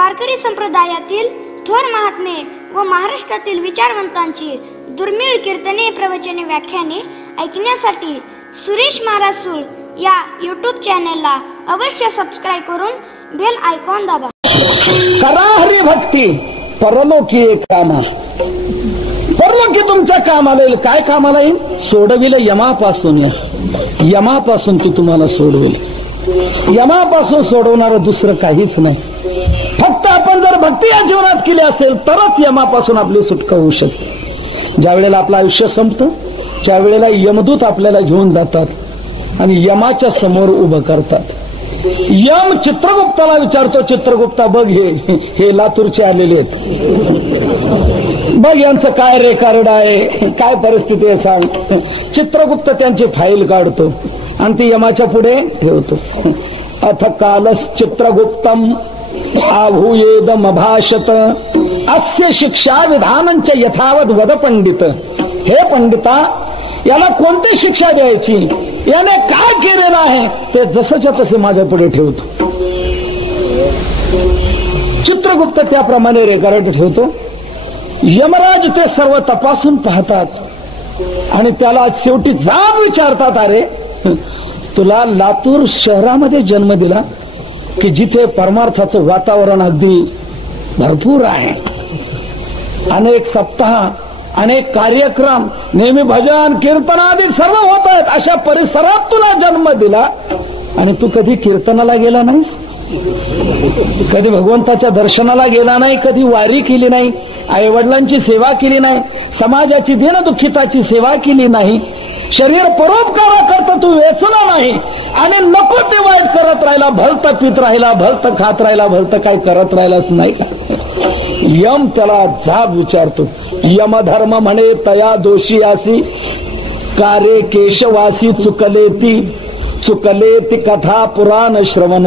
वारकरी संप्रदायातील थोर महात्मे व महाराष्ट्रातील विचारवंतांची दुर्मिळ कीर्तने, प्रवचने, व्याख्याने ऐकण्यासाठी सुरेश महाराज सूळ या यूट्यूब चॅनलला अवश्य सबस्क्राईब करून बेल आयकॉन दाबा. करा हरी भक्ती परलोकी एक कामा. परलोकी तुमच्या कामाला येईल. काय कामाला येईल? सोडविल यमापासून. यमापासून ती तुम्हाला सोडवेल. यमापासून सोडवणारं दुसरं काहीच नाही. फक्त आपण जर भक्ती या जीवनात केली असेल तरच यमापासून आपली सुटका होऊ शकते. ज्या वेळेला आपलं आयुष्य संपतं त्यावेळेला यमदूत आपल्याला घेऊन जातात आणि यमाच्या समोर उभं करतात. यम चित्रगुप्ताला विचारतो, चित्रगुप्ता बघ हे लातूरचे आलेले आहेत, बघ यांचं काय रेकॉर्ड आहे, काय परिस्थिती आहे सांग. चित्रगुप्त त्यांची फाईल काढतो आणि ती यमाच्या पुढे ठेवतो. अथ कालस चित्रगुप्तम आहूयेदमभाषत अस्य शिक्षा विधानंच यथावत वद पंडित. हे पंडिता, याला कोणती शिक्षा द्यायची, याने काय केलेलं आहे ते जसंच्या तसे माझ्या पुढे ठेवतो. चित्रगुप्त त्याप्रमाणे रेकॉर्ड ठेवतो. यमराज ते सर्व तपासून पाहतात आणि त्याला शेवटी जाब विचारतात, अरे तुला लातूर शहरामध्ये जन्म दिला की जिथे परमार्थाचं वातावरण अगदी भरपूर आहे, अनेक सप्ताह, अनेक कार्यक्रम, नेहमी भजन कीर्तनादी सर्व होत आहेत, अशा परिसरात तुला जन्म दिला आणि तू कधी कीर्तनाला गेला नाहीस, कधी भगवंताच्या दर्शनाला गेला नाही, कधी वारी केली नाही, आईवडिलांची सेवा केली नाही, समाजाची दीनदुःखिताची सेवा केली नाही, शरीर परोपकाराकरता तू वेचला नाही आणि नको ते वाईट करत राहिला, भलत पित राहिला, भलत खात राहिला, भलत काय करत राहिलाच नाही का. यम त्याला जाब विचारतो. यमधर्म म्हणे तया दोषी आसी कारे केशवासी चुकले ती कथा पुराण श्रवण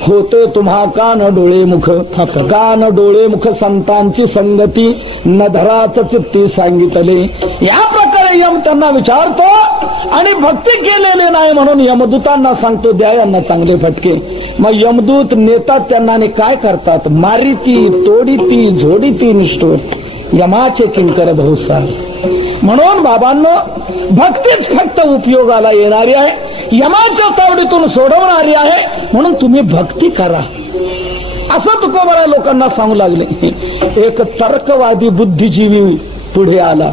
होते तुम्हा कान डोळे मुख. कान डोळे मुख संतांची संगती नधराच चित्ती सांगितले. या प्रकारे यम त्यांना विचारतो आणि भक्ती केलेली नाही म्हणून यमदूतांना सांगतो, द्या यांना चांगले फटके. मग यमदूत नेतात त्यांना आणि काय करतात, मारिती, तोडीती, झोडीती निष्ठूर यमाचे किंकर भौसा. म्हणून बाबांनो, भक्तीच फक्त उपयोगाला येणारी आहे, यमाच्या तावडीतून सोडवणारी आहे. म्हणून तुम्ही भक्ती करा असं तुकोबरा लोकांना सांगू लागले. एक तर्कवादी बुद्धिजीवी पुढे आला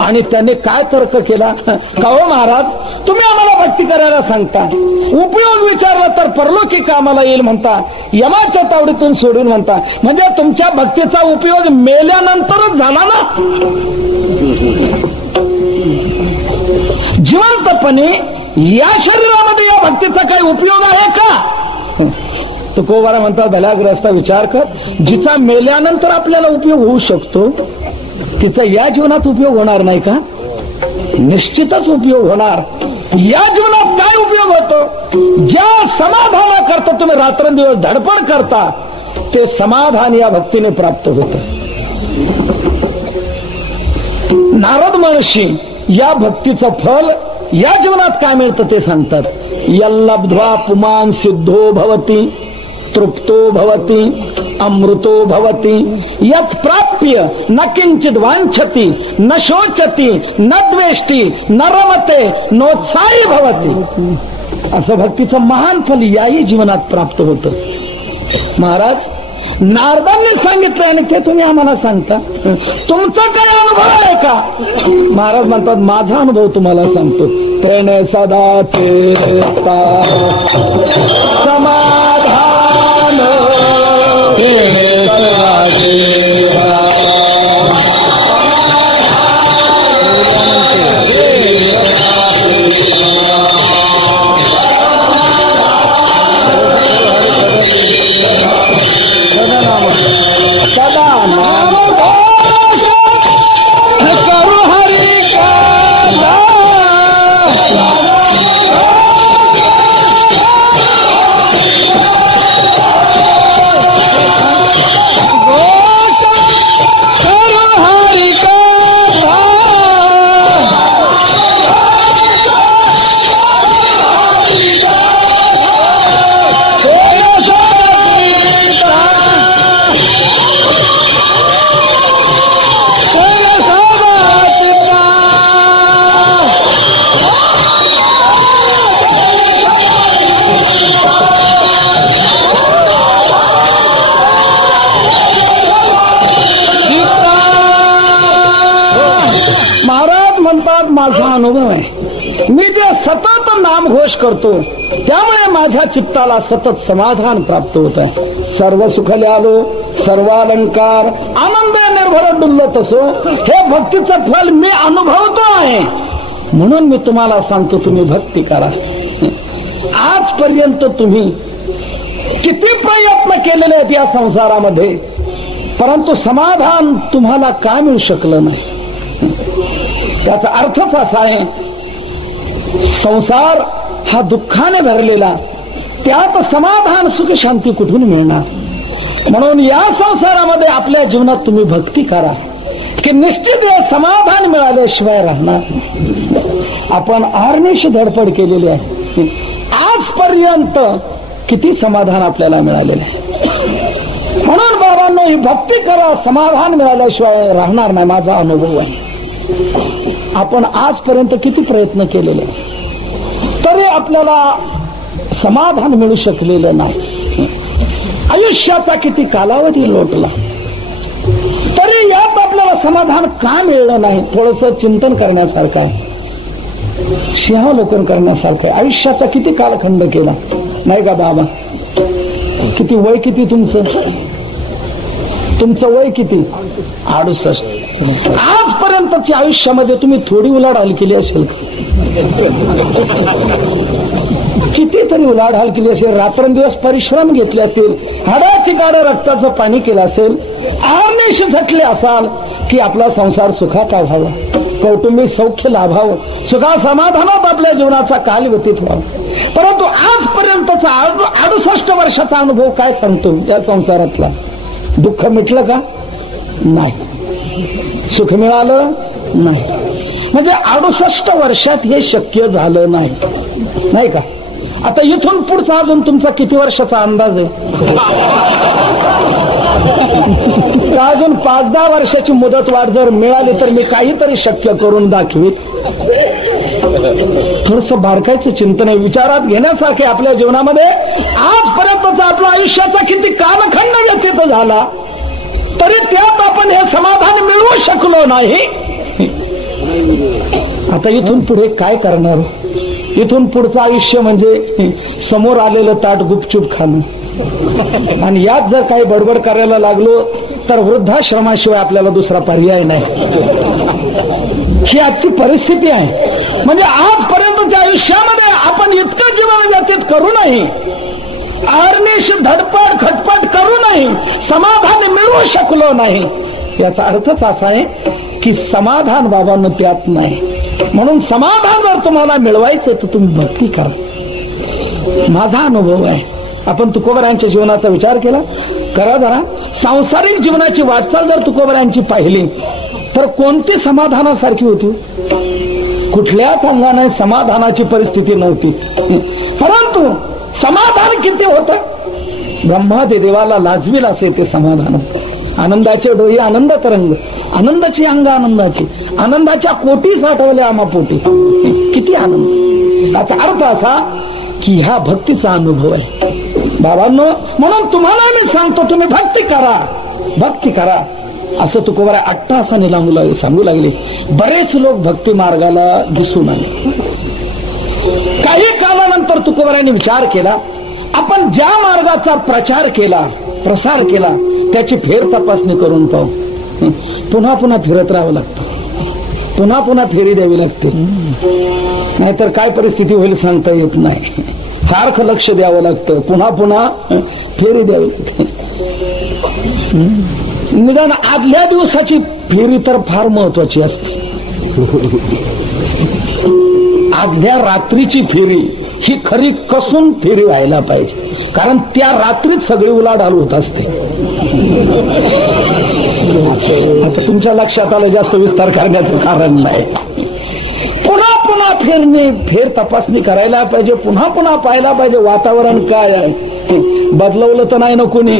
आणि त्याने काय तर्क केला, का हो महाराज, तुम्ही आम्हाला भक्ती करायला सांगता, उपयोग विचारला तर परलोकी कामाला येईल म्हणता, यमाच्या तावडीतून सोडून म्हणता, म्हणजे तुमच्या भक्तीचा उपयोग मेल्यानंतरच झाला ना. जिवंतपणे या शरीरामध्ये या भक्तीचा काही उपयोग आहे का. तुकोबारा म्हणतात, भल्याग्रस्ता विचार कर, जिचा मेल्यानंतर आपल्याला उपयोग होऊ शकतो तिचा या जीवनात उपयोग होणार नाही का. निश्चितच उपयोग होणार. या जीवनात काय उपयोग होतो, ज्या समाधानाकरता तुम्ही रात्रंदिवस धडपड करता ते समाधान या भक्तीने प्राप्त होतं. नारद महर्षी या भक्तीचं फल या जीवनात काय मिळतं ते सांगतात. यल्लब्ध्वा पुमान सिद्धो भवति तृप्तो भवति अमृतो भवति यत् प्राप्य न किंचित वांछति न शोचति न द्वेष्टि न रमते नोत्साही भवति. असं भक्तीचं महान फल याही जीवनात प्राप्त होतं. महाराज, नारदांनी सांगितलं आणि ते तुम्ही आम्हाला सांगता, तुमचा काय अनुभव आहे का. महाराज म्हणतात, माझा अनुभव तुम्हाला सांगतो. प्रणय सदाचे समाधान माझा अनुभव आहे. मी जे सतत नामघोष करतो त्यामुळे माझ्या चित्ताला सतत समाधान प्राप्त होत आहे. सर्व सुखले आलो सर्व अलंकार आनंद निर्भर डुल्लत असो, हे भक्तीचं फल मी अनुभवतो आहे. म्हणून मी तुम्हाला सांगतो, तुम्ही भक्ती करा. आजपर्यंत तुम्ही किती प्रयत्न केलेले आहेत या संसारामध्ये, परंतु समाधान तुम्हाला का मिळू शकलं नाही? त्याचा अर्थच असा आहे, संसार हा दुःखाने भरलेला, त्यात समाधान सुख शांती कुठून मिळणार? म्हणून या संसारामध्ये आपल्या जीवनात तुम्ही भक्ती करा की निश्चित समाधान मिळाल्याशिवाय राहणार. आपण आर्निश धडपड केलेली आहे. आजपर्यंत किती समाधान आपल्याला मिळालेलं आहे. म्हणून बाबांनो, ही भक्ती करा, समाधान मिळाल्याशिवाय राहणार नाही. माझा अनुभव आहे. आपण आजपर्यंत किती प्रयत्न केलेले तरी आपल्याला समाधान मिळू शकलेलं नाही. आयुष्याचा किती कालावधी लोटला तरी यात आपल्याला समाधान का मिळलं नाही? थोडंसं चिंतन करण्यासारखं आहे, सिंहावलोकन करण्यासारखं आहे. आयुष्याचा किती कालखंड केला नाही का बाबा? किती वय किती तुमचं वय किती? 68. आजपर्यंतच्या आयुष्यामध्ये तुम्ही थोडी उलाढाल केली असेल, कितीतरी उलाढाल केली असेल, रात्रंदिवस परिश्रम घेतले असतील, हाडाची गाडं रक्ताचं पाणी केलं असेल, आर्निश झटले असाल की आपला संसार सुखाचा व्हावा, कौटुंबिक सौख्य लाभावं, सुखा समाधानात आपल्या जीवनाचा काल व्यतीत व्हावा. परंतु आजपर्यंतचा 68 वर्षाचा अनुभव काय सांगतो? या संसारातला दुःख मिटलं का? नाही. सुख मिळालं नाही. म्हणजे 68 वर्षात हे शक्य झालं नाही, नाही का? आता इथून पुढचा अजून तुमचा किती वर्षाचा अंदाज आहे? अजून 5-10 वर्षाची मुदतवाढ जर मिळाली तर मी काहीतरी शक्य करून दाखवीत. थोडस बारकायचं चिंतन आहे, विचारात घेण्यासारखे आपल्या जीवनामध्ये. आजपर्यंतचा आपला आयुष्याचा किती कालखंड व्यतीत झाला तरी त्यात आपण हे समाधान मिळवू शकलो नाही. आता इथून पुढे काय करणार? इथून पुढचं आयुष्य म्हणजे समोर आलेलं ताट गुपचूप खाणं, आणि यात जर काही बडबड करायला लागलो तर वृद्धाश्रमाशिवाय आपल्याला दुसरा पर्याय नाही. ही आजची परिस्थिती आहे. म्हणजे आजपर्यंतच्या आयुष्यामध्ये आपण इतकं जीवन व्यतीत करूनही, आर्निश धडपड खटपट करूनही समाधान मिळवू शकलो नाही. याचा अर्थच असा आहे की समाधान बाबांनो त्यात नाही. म्हणून समाधान जर तुम्हाला मिळवायचं तर तुम्ही भक्ती करा. माझा अनुभव आहे. आपण तुकोबरायांच्या जीवनाचा विचार केला करा जरा. सांसारिक जीवनाची वाटचाल जर तुकोबरायांची पाहिली तर कोणती समाधानासारखी होती? कुठल्याच अंगाने समाधानाची परिस्थिती नव्हती. परंतु समाधान किती होतं? ब्रह्मादी देवाला लाजवील असे ते समाधान. आनंदाचे डोळे आनंद तरंग, आनंदाची अंग आनंदाची, आनंदाच्या कोटी साठवल्या आम्हा पोटी. किती आनंद! याचा अर्थ असा की ह्या भक्तीचा अनुभव आहे बाबांनो. म्हणून तुम्हाला मी सांगतो, तुम्ही भक्ती करा, भक्ती करा. असं तुकोबरा अट्टासाने सांगू लागले. बरेच लोक भक्ती मार्गाला दिसून आले. काही कालानंतर तुकोबरांनी विचार केला, आपण ज्या मार्गाचा प्रचार केला, प्रसार केला, त्याची फेर तपासणी करून पाहू. पुन्हा पुन्हा फिरत राहावं लागतं, पुन्हा पुन्हा फेरी द्यावी लागते. नाहीतर काय परिस्थिती होईल सांगता येत नाही. सारखं लक्ष द्यावं लागतं, पुन्हा पुन्हा फेरी द्यावी लागते. निदान आदल्या दिवसाची फेरी तर फार महत्वाची असते. आदल्या रात्रीची फेरी ही खरी कसून फेरी व्हायला पाहिजे, कारण त्या रात्रीत सगळी उलाढाल होत असते. आता तुमच्या लक्षात आलं, जास्त विस्तार करण्याचं कारण नाही. पुन्हा पुन्हा फिरणे, फेर तपासणी करायला पाहिजे, पुन्हा पुन्हा पाहायला पाहिजे वातावरण काय आहे. बदलवलं तर नाही ना कोणी,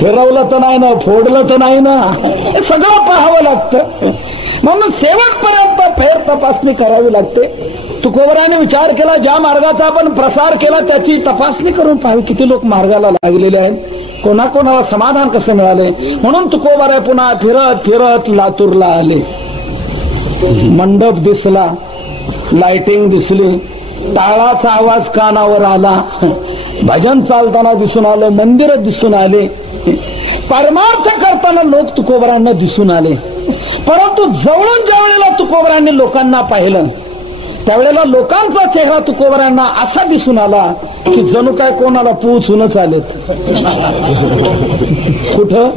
फिरवलं तर नाही ना, फोडलं तर नाही ना, हे सगळं पाहावं लागतं. म्हणून शेवटपर्यंत फेर तपासणी करावी लागते. तुकोबराने विचार केला, ज्या मार्गाचा आपण प्रसार केला त्याची तपासणी करून पाहावी, किती लोक मार्गाला लागलेले आहेत, कोणाकोणाला समाधान कसं मिळालंय. म्हणून तुकोबरा पुन्हा फिरत फिरत लातूरला आले. मंडप दिसला, लाइटिंग दिसली, टाळाचा आवाज कानावर आला, भजन चालताना दिसून आलं, मंदिर दिसून आले, परमार्थ करताना लोक तुकोबरांना दिसून आले. परंतु जवळून ज्या वेळेला तुकोबरांनी लोकांना पाहिलं त्यावेळेला लोकांचा चेहरा तुकोबरांना असा दिसून आला की जणू काय कोणाला पोचूनच आलेत. कुठं?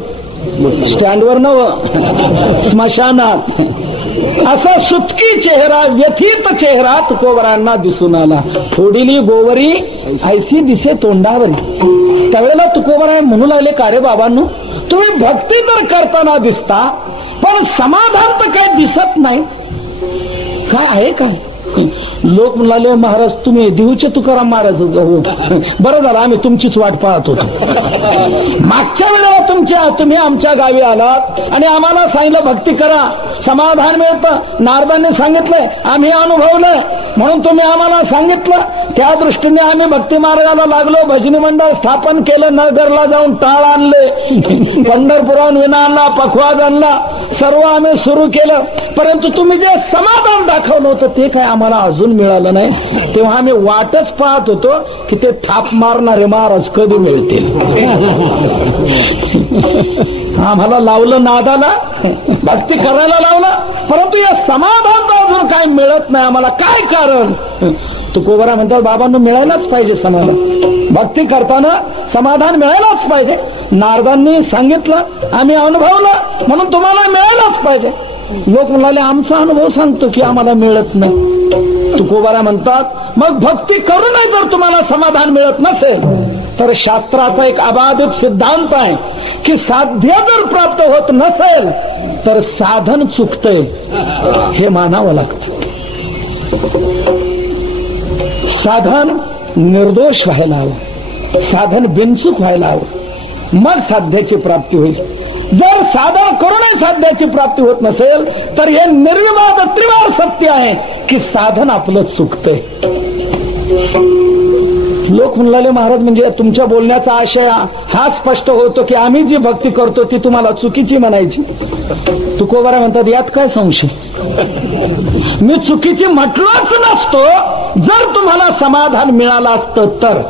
स्टँडवर नव्ह, स्मशानात. असा सुटकी चेहरा, व्यथित चेहरा तुकोबरांना दिसून आला. थोडीली गोवरी ऐशी दिसे तोंडावरी. त्यावेळेला तुकोबराय म्हणू लागले, का रे बाबांनो, तुम्ही भक्ती तर करताना दिसता पण समाधान तर काही दिसत नाही, काय आहे काय? लोक म्हणाले, महाराज तुम्ही देऊचे तुकाराम महाराज हो. बरं झालं आम्ही तुमचीच वाट पाहत होतो. मागच्या वेळेला तुम्ही आमच्या गावी आलात आणि आम्हाला सांगितलं भक्ती करा, समाधान मिळतं. नारदांनी सांगितलंय, आम्ही अनुभवलं, म्हणून तुम्ही आम्हाला सांगितलं. त्या दृष्टीने आम्ही भक्ती मार्गाला लागलो, भजनी मंडळ स्थापन केलं, नगरला जाऊन टाळ आणले, पंढरपुराहून विना आणला, पखवाज आणला, सर्व आम्ही सुरू केलं. परंतु तुम्ही जे समाधान दाखवलं होतं ते काय आम्हाला अजून मिळालं नाही. तेव्हा आम्ही वाटच पाहत होतो की ते थाप मारणारे महाराज कधी मिळतील. आम्हाला लावलं नादाला, भक्ती करायला लावलं, परंतु या समाधान अजून काय मिळत नाही आम्हाला. काय कारण? तुकोबरा म्हणतात, बाबांना मिळायलाच पाहिजे समाधान. भक्ती करताना समाधान मिळायलाच पाहिजे. नारदांनी सांगितलं, आम्ही अनुभवलं, म्हणून तुम्हाला मिळायलाच पाहिजे. लोक म्हणाले, आमचा अनुभव सांगतो की आम्हाला मिळत नाही. तुकोबरा म्हणतात, मग भक्ती करूनही जर तुम्हाला समाधान मिळत नसेल तर शास्त्राचा एक अबाधित सिद्धांत आहे की साध्य जर प्राप्त होत नसेल तर साधन चुकतंय, हे मानावं लागतं. साधन निर्दोष व्हायला हवं, साधन बिनचूक व्हायला हवं, मग साध्याची प्राप्ती होईल. जर साधन करूनही साध्याची प्राप्ती होत नसेल तर हे निर्विवाद त्रिवार सत्य आहे की साधन आपलं चुकतंय. लोक म्हणाले, महाराज म्हणजे तुमच्या बोलण्याचा आशय हा स्पष्ट होतो की आम्ही जी भक्ती करतो ती तुम्हाला चुकीची म्हणायची. तुकोबरा म्हणतात, यात काय संशय, मी चुकीची म्हटलोच नसतो जर तुम्हाला समाधान मिळालं असतं तर.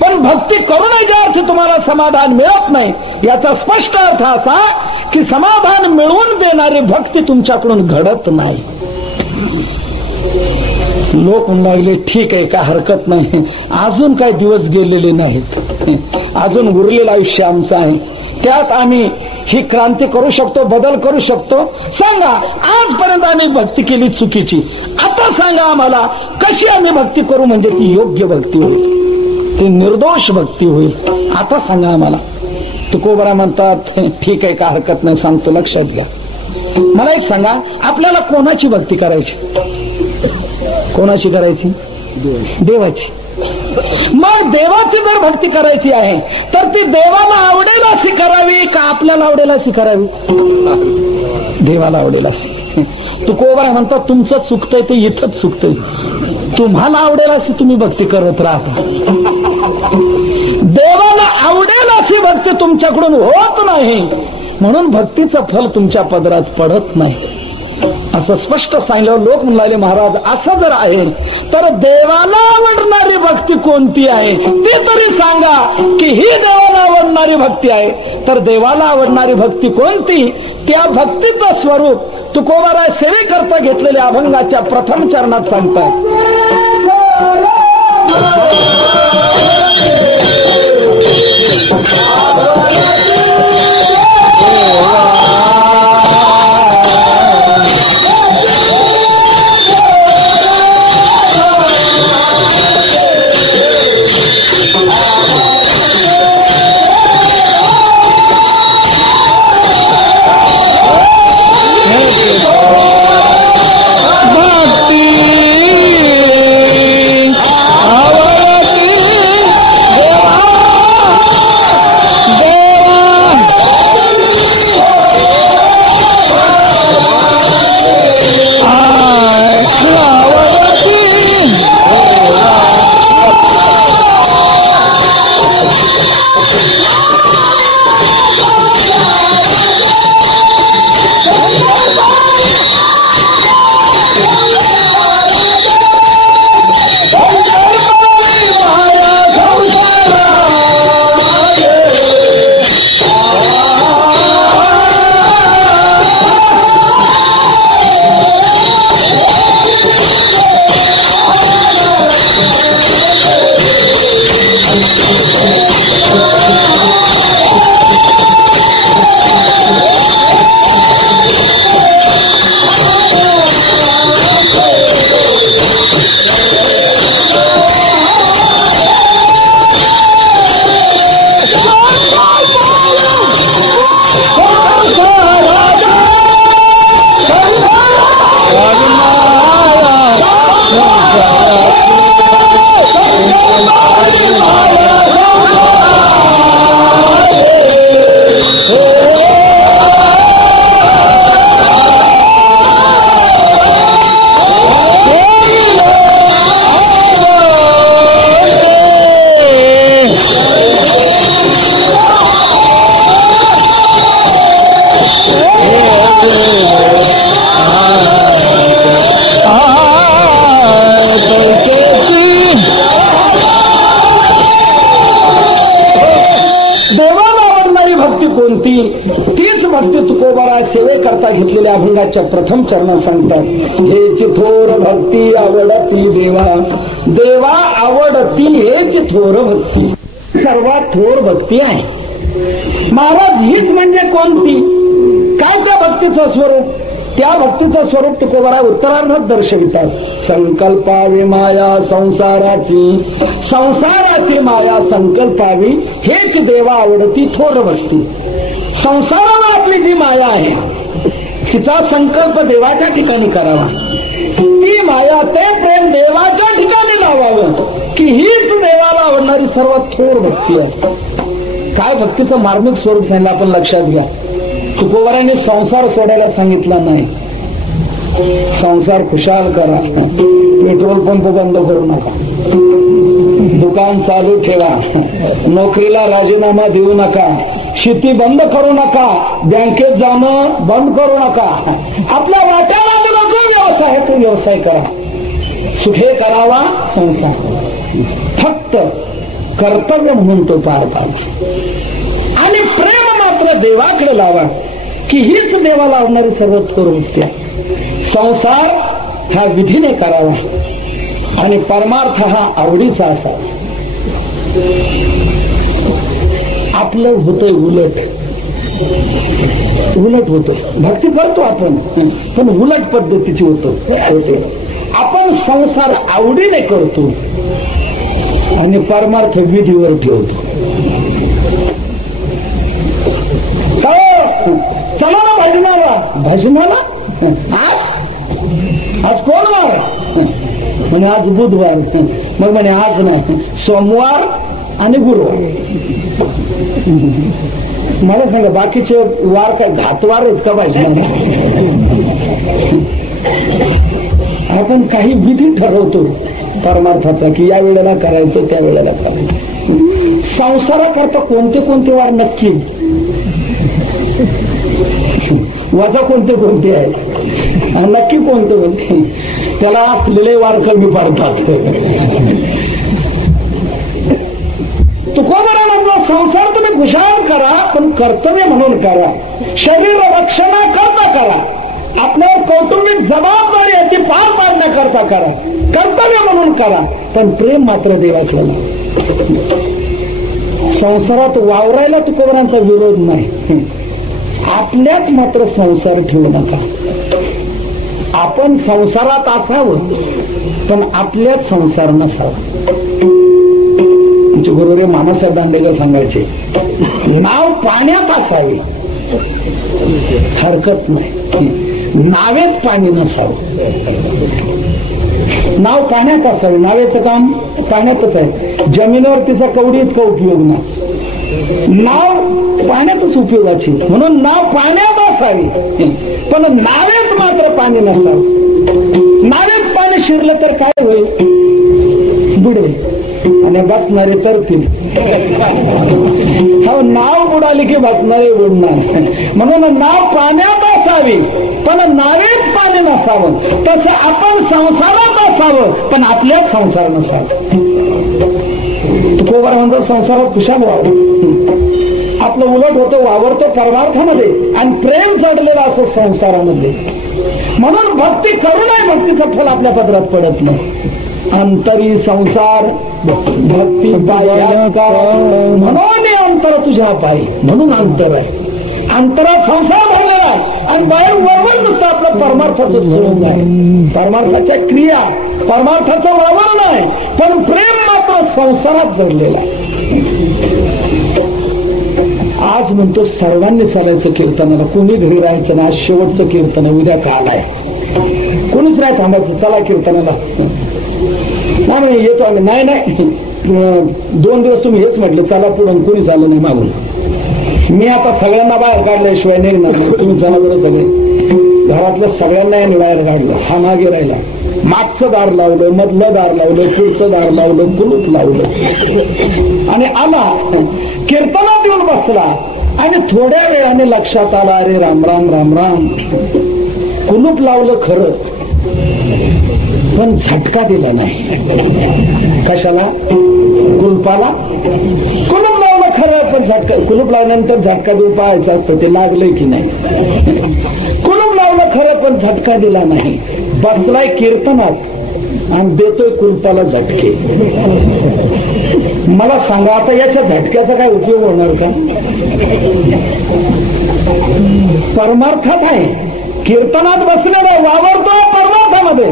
पण भक्ती करूनही ज्या अर्थी तुम्हाला समाधान मिळत नाही याचा स्पष्ट अर्थ असा की समाधान मिळवून देणारी भक्ती तुमच्याकडून घडत नाही. लोक म्हणू लागले, ठीक आहे, काय हरकत नाही, अजून काही दिवस गेलेले नाहीत, अजून उरलेलं आयुष्य आमचं आहे, त्यात आम्ही ही क्रांती करू शकतो, बदल करू शकतो. सांगा, आजपर्यंत आम्ही भक्ती केली चुकीची, आता सांगा आम्हाला कशी आम्ही भक्ती करू म्हणजे ती योग्य भक्ती होईल, ती निर्दोष भक्ती होईल, आता सांगा आम्हाला. तुकोबरा म्हणतात, ठीक आहे, काय हरकत नाही, सांगतो, लक्षात घ्या. मला एक सांगा, आपल्याला कोणाची भक्ती करायची? कोणाची करायची? देवाची. मग देवाची जर भक्ती करायची आहे तर ती देवाला आवडेल अशी करावी का आपल्याला आवडेल अशी करावी? देवाला आवडेल अशी. तुकोबरा म्हणतात, तुमचं चुकतंय ते इथंच चुकतंय. तुम्हाला आवडेल अशी तुम्ही भक्ती करत राहता, देवाला आवडेल अशी भक्ती तुमच्याकडून होत नाही, म्हणून भक्तीचं फल तुमच्या पदरात पडत नाही, असं स्पष्ट सांगितलं. लोक म्हणाले, महाराज असं जर आहे तर देवाला आवडणारी भक्ती कोणती आहे ती तरी सांगा, की ही देवाला आवडणारी भक्ती आहे. तर देवाला आवडणारी भक्ती कोणती? त्या भक्तीचं स्वरूप तुकोबाराय सेवेकरता घेतलेल्या अभंगाच्या प्रथम चरणात सांगतात. देवा भक्ती कोणती? तीच भक्ती तुकोबारा सेवेकरता घेतलेल्या अभंगाच्या प्रथम चरणात सांगतात. हेच थोर भक्ती आवडती देवा, देवा आवडती हेच थोर भक्ती. सर्वात थोर भक्ती आहे. महाराज हीच म्हणजे कोणती? काय त्या भक्तीचं स्वरूप? त्या भक्तीचं स्वरूप तुकोबारा उत्तरार्धात दर्शवितात. संकल्पावी माया संसाराची, संसाराची माया संकल्पावी हेच देवा आवडती थोर भक्ती. संसारावर आपली जी माया आहे तिचा संकल्प देवाच्या ठिकाणी करावा. ती माया ते प्रेम देवाच्या ठिकाणी लावावं की हीच देवाला आवडणारी सर्वात थोर भक्ती आहे. काय भक्तीचं मार्मिक स्वरूप सांगितलं आपण लक्षात घ्या. तुकोबारांनी संसार सोडायला सांगितला नाही. संसार खुशाल करा, पेट्रोल पंप बंद करू नका, दुकान चालू ठेवा, नोकरीला राजीनामा देऊ नका, शेती बंद करू नका, बँकेत जाणं बंद करू नका, आपल्या वाट्याला जो व्यवसाय तो व्यवसाय करा, सुखे करावा संसार, फक्त कर्तव्य म्हणून तो पार पाडा आणि प्रेम मात्र देवाकडे लावा की हीच देवाला आवडणारी सर्वच प्रवृत्ती आहे. संसार हा विधीने करावा आणि परमार्थ हा आवडीचा असावा. आपलं होतंय उलट होतं. भक्ती करतो आपण पण उलट पद्धतीची होते. आपण संसार आवडीने करतो आणि परमार्थ विधीवर ठेवतो. चला ना भजनाला. आज कोण वार? म्हणे आज बुधवार. मग म्हणे आज नाही, सोमवार आणि गुरुवार. मला सांगा बाकीचे वार काय घातवार आहेत का भजनाला? आपण काही विधी ठरवतो परमार्थाचा की या वेळेला करायचं त्या वेळेला करायचं. संसाराकरता कोणते वार नक्की वजा कोणते आहे नक्की कोणते त्याला असलेले वार कमी पडतात. तुकोबारा म्हटलं संसार तुम्ही खुशाल करा पण कर्तव्य म्हणून करा. शरीर रक्षणा करता करा. आपल्यावर कौटुंबिक जबाबदारी आहे ती पार पाडण्याकरता करा. कर्तव्य म्हणून करा पण प्रेम मात्र देवाचं. संसारात वावरायला तुकोबारांचा विरोध नाही. आपल्यात मात्र संसार ठेवू नका. आपण संसारात असावं पण आपल्यात संसार नसावा. आमचे गुरुदेव मामासाहेब दांडेकर सांगायचे नाव पाण्यात असावे हरकत नाही, नावेत पाणी नसावं. नाव पाण्यात असावे. नावेचं काम पाण्यातच आहे. जमिनीवर तिचा कवडी इतका उपयोग नाही. नाव पाण्यातच उपयोगाची म्हणून नाव पाण्यात असावी पण नावेत मात्र पाणी नसावं. नावेत पाणी शिरलं तर काय होईल? बुडेल आणि बसणारे तरतील. नाव बुडाली की बसणारे बुडणार. म्हणून नाव पाण्यात असावी पण नावेत पाणी नसावं. तसं आपण संसारात असावं पण आपल्याच संसार नसावं. तुकोबारा म्हणतो संसारात खुशाल व्हावं. आपलं उलट होतं वावरतो परमार्थामध्ये आणि प्रेम चढलेलं असं संसारामध्ये. म्हणून भक्ती करू नये. भक्तीचं फल आपल्या पदरात पडत नाही. अंतरी संसार भक्ती म्हणून अंतर तुझ्या पायी. म्हणून अंतर आहे. अंतरात संसार भरलेला आणि बाहेर वळवळ नुसतं आपलं परमार्थाचं स्वरूप आहे. परमार्थाच्या क्रिया परमार्थाचं वळवळ नाही पण प्रेम मात्र संसारात जडलेला आहे. आज म्हणतो सर्वांनी चालायचं कीर्तनाला. कोणी घरी राहायचं ना. आज शेवटचं कीर्तन उद्या काल आहे. कोणीच नाही थांबायचं. चला कीर्तनाला. नाही येतो आम्ही. नाही 2 दिवस तुम्ही हेच म्हटले चला पुढून. कोणी चाललं नाही मागून. मी आता सगळ्यांना बाहेर काढल्याशिवाय निघणार नाही. तुम्ही चला बरं सगळे. घरातल्या सगळ्यांना यांनी बाहेर काढलं. हा मागे राहिला. मागचं दार लावलं, मधलं दार लावलं, पुढचं दार लावलं, कुलूप लावलं आणि आला कीर्तनात येऊन बसला आणि थोड्या वेळाने लक्षात आला अरे राम राम राम राम. कुलूप लावलं खरं पण झटका दिला नाही. कशाला? कुलपाला. कुलूप लावलं खरं पण झटका, कुलूप लावल्यानंतर झटका देऊन पाहायचं असतं ते लागलंय की नाही. कुलूप लावलं खरं पण झटका दिला नाही. बसलाय कीर्तनात आणि देतोय कुलपाला झटके. मला सांगा आता याच्या झटक्याचा काय उपयोग होणार का? परमार्थात आहे, कीर्तनात बसलेला आहे, वावरतोय परमार्थामध्ये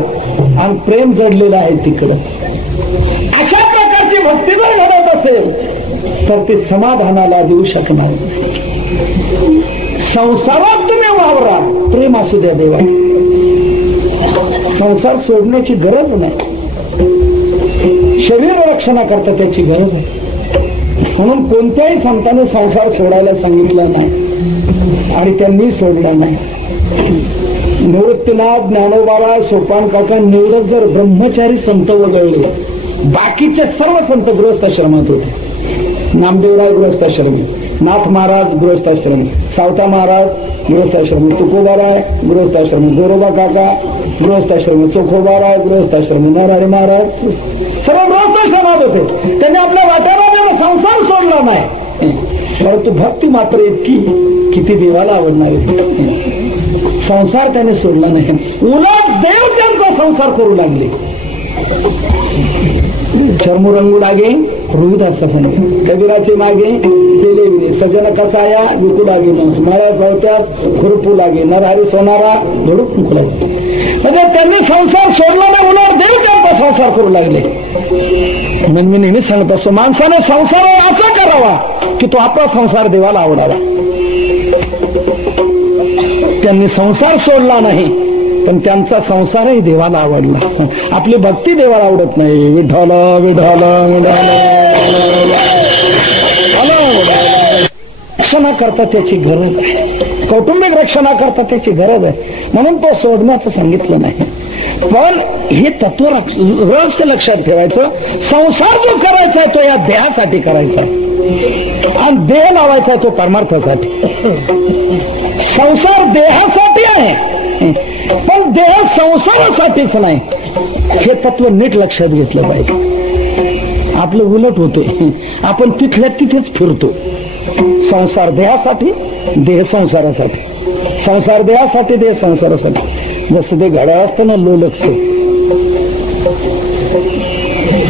आणि प्रेम जडलेलं आहे तिकडं. अशा प्रकारची भक्ती जर घडत असेल तर ती समाधानाला देऊ शकणार. संसारात तुम्ही वावरा, प्रेम असू द्या देवा. संसार सोडण्याची गरज नाही, शरीर रक्षणाकरता त्याची गरज आहे. म्हणून कोणत्याही संतांनी संसार सोडायला सांगितला नाही आणि त्यांनी सोडला नाही. निवृत्तीनाथ, ज्ञानोबाराय, सोपान काका निवृत्त जर ब्रह्मचारी संत वगळले, बाकीचे सर्व संत गृहस्थाश्रमात होते. नामदेवराय गृहस्थाश्रमी, नाथ महाराज गृहस्थाश्रमी, सावता महाराज गृहस्थाश्रमी, तुकोबाराय गृहस्थाश्रमी, गोरोबा काका गृहस्थाश्रमी, चोखोबाराय गृहस्थाश्रमी, नरहरी महाराज सर्व गृहस्थाश्रमात होते. त्यांनी आपल्या वाट्याला संसार सोडला नाही, परंतु भक्ती मात्र इतकी किती देवाला आवडणार. संसार त्याने सोडला नाही, उलट देव त्यांचा संसार करू लागले. चर्मुरंगू लागे रोहिदासा सांगितले, कबीराचे मागे सेलेविले, सजन कसाया विकू लागे, माळ्या चौथ्यात खुरपू लागे, नरहरी सोनारा धडूक मुकू लागे. म्हणजे त्यांनी संसार सोडला नाही, उलट देव त्यांचा संसार करू लागले. म्हणून मी नेहमी सांगत असतो, माणसाने संसार असा करावा की तो आपला संसार देवाला आवडावा. त्यांनी संसार सोडला नाही, पण त्यांचा संसारही देवाला आवडला. आपली भक्ती देवाला आवडत नाही. विठ्ठल विठ्ठल रक्षणाकरता त्याची गरज आहे, कौटुंबिक रक्षणाकरता त्याची गरज आहे, म्हणून तो सोडण्याचं सांगितलं नाही. पण हे तत्व रहस्य लक्षात ठेवायचं, संसार जो करायचा आहे तो या देहासाठी करायचा आणि देह लावायचा आहे तो परमार्थासाठी. संसार देहासाठी आहे पण देह संसारासाठीच नाही, हे तत्व नीट लक्षात घेतलं पाहिजे. आपलं उलट होतोय, आपण तिथल्या तिथेच फिरतो. संसार देहासाठी, देह संसारासाठी, संसार देहासाठी, देह संसारासाठी. जसं ते घड्याळ असतं ना लोलकचं,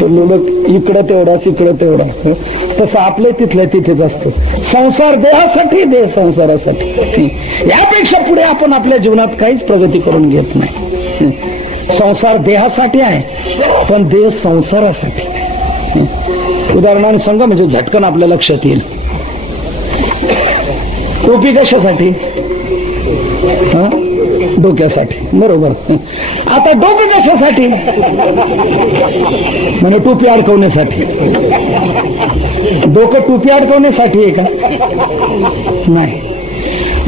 तो लोलक इकडं तेवढाच इकडं तेवढा, तसं आपले तिथल्या तिथेच असतं. संसार देहासाठी, देह संसारासाठी. यापेक्षा पुढे आपण आपल्या जीवनात काहीच प्रगती करून घेत नाही. संसार देहासाठी आहे पण देह संसारासाठी. उदाहरणाने सांगा म्हणजे झटकन आपल्या लक्षात येईल. टोपी कशासाठी? डोक्यासाठी, बरोबर. आता डोकं कशासाठी? म्हणजे टोपी अडकवण्यासाठी. डोकं टोपी अडकवण्यासाठी आहे का? नाही.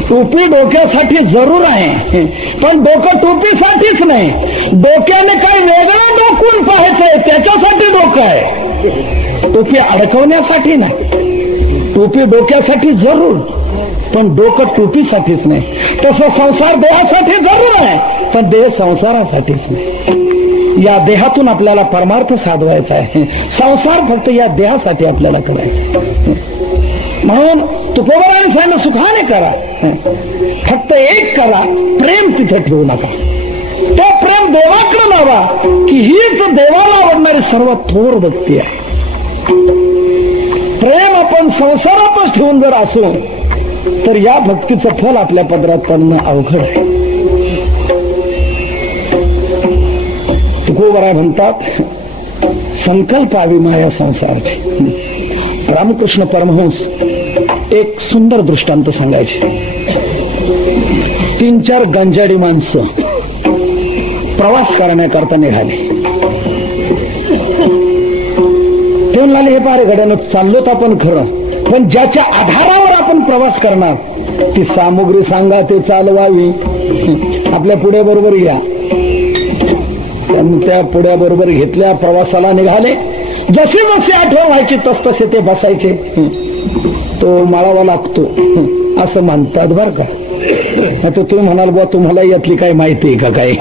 टोपी डोक्यासाठी जरूर आहे पण डोकं टोपीसाठीच नाही. डोक्याने काही वेगळं डोकून पाहायचंय त्याच्यासाठी डोकं आहे, टोपी अडकवण्यासाठी नाही. टोपी डोक्यासाठी जरूर पण डोकं टोपीसाठीच नाही. तसं संसार देहासाठी जरूर आहे पण देह संसारासाठीच नाही. या देहातून आपल्याला परमार्थ साधवायचा आहे, संसार फक्त या देहासाठी आपल्याला करायचा. म्हणून तुकोबाराने सांगितलं सुखाने करा, फक्त एक करा, प्रेम तिथे ठेवू नका. तो प्रेम देवाकडे लावा की हीच देवाला आवडणारी सर्वात थोर भक्ती आहे. प्रेम आपण संसारातच ठेवून जर असू तर या भक्तीचं फल आपल्या पदरात पडणं अवघड आहे. तुकोबाराय म्हणतात संकल्पावी माया संसाराची. रामकृष्ण परमहंस एक सुंदर दृष्टांत सांगायचे. 3-4 गंजाडी माणसं प्रवास करण्याकरता निघाले. ते म्हणाले हे पारे गड्यानं चाललोत आपण खरं, पण ज्याच्या आधारावर आपण प्रवास करणार ती सामुग्री सांगा ते चालवावी. आपल्या पुढे बरोबर या. त्यांनी त्या पुढ्या बरोबर घेतल्या, प्रवासाला निघाले. जसे जसे आठवण व्हायची तसतसे ते बसायचे. तो माळावा लागतो असं म्हणतात बर का. आता तुम्ही म्हणाल बुवा तुम्हाला यातली काय माहिती आहे का? काय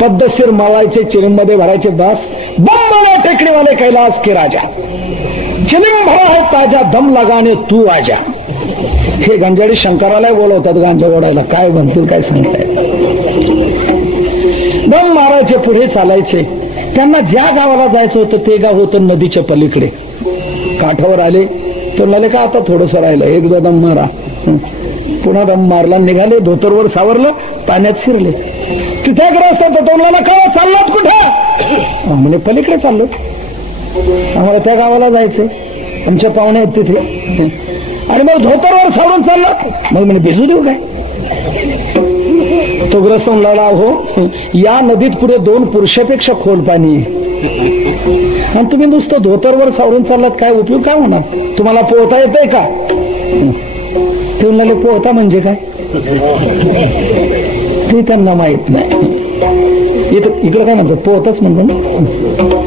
पद्धतशीर माळायचे, चिरीमध्ये भरायचे, बस बंबाला टेकडीवाले कैलास के राजा. चिलिम भरा है ताजा दम लगाने तू आजा. हे गंजाडी शंकराला बोलवतात गांजा ओढायला. काय म्हणतील काय सांगताय. दम मारायचे, पुढे चालायचे. त्यांना ज्या गावाला जायचं होतं ते गाव होतं नदीच्या पलीकडे. काठावर आले तर म्हणाले का आता थोडस राहिलं, एकदा दम मारा. पुन्हा दम मारला, निघाले, धोतरवर सावरलं, पाण्यात शिरले. तिथे ग्रस्त होतं. तो म्हणाला का चाललात कुठे? म्हणे पलीकडे चाललो, आम्हाला त्या गावाला जायचंय, आमच्या पाहुणे आहेत तिथे. आणि मग धोतरवर सावरून चालला. मग म्हणे भिजू देऊ काय? तो ग्रस्त म्हणला हो या नदीत पुढे 2 पुरुषापेक्षा खोल पाणी आहे आणि तुम्ही नुसतं धोतरवर सावरून चाललात, काय उपयोग काय होणार? तुम्हाला पोहता येतंय का? ते म्हणाले पोहता म्हणजे काय ते त्यांना माहित नाही. इकडे काय म्हणतात पोहताच म्हणतो ना.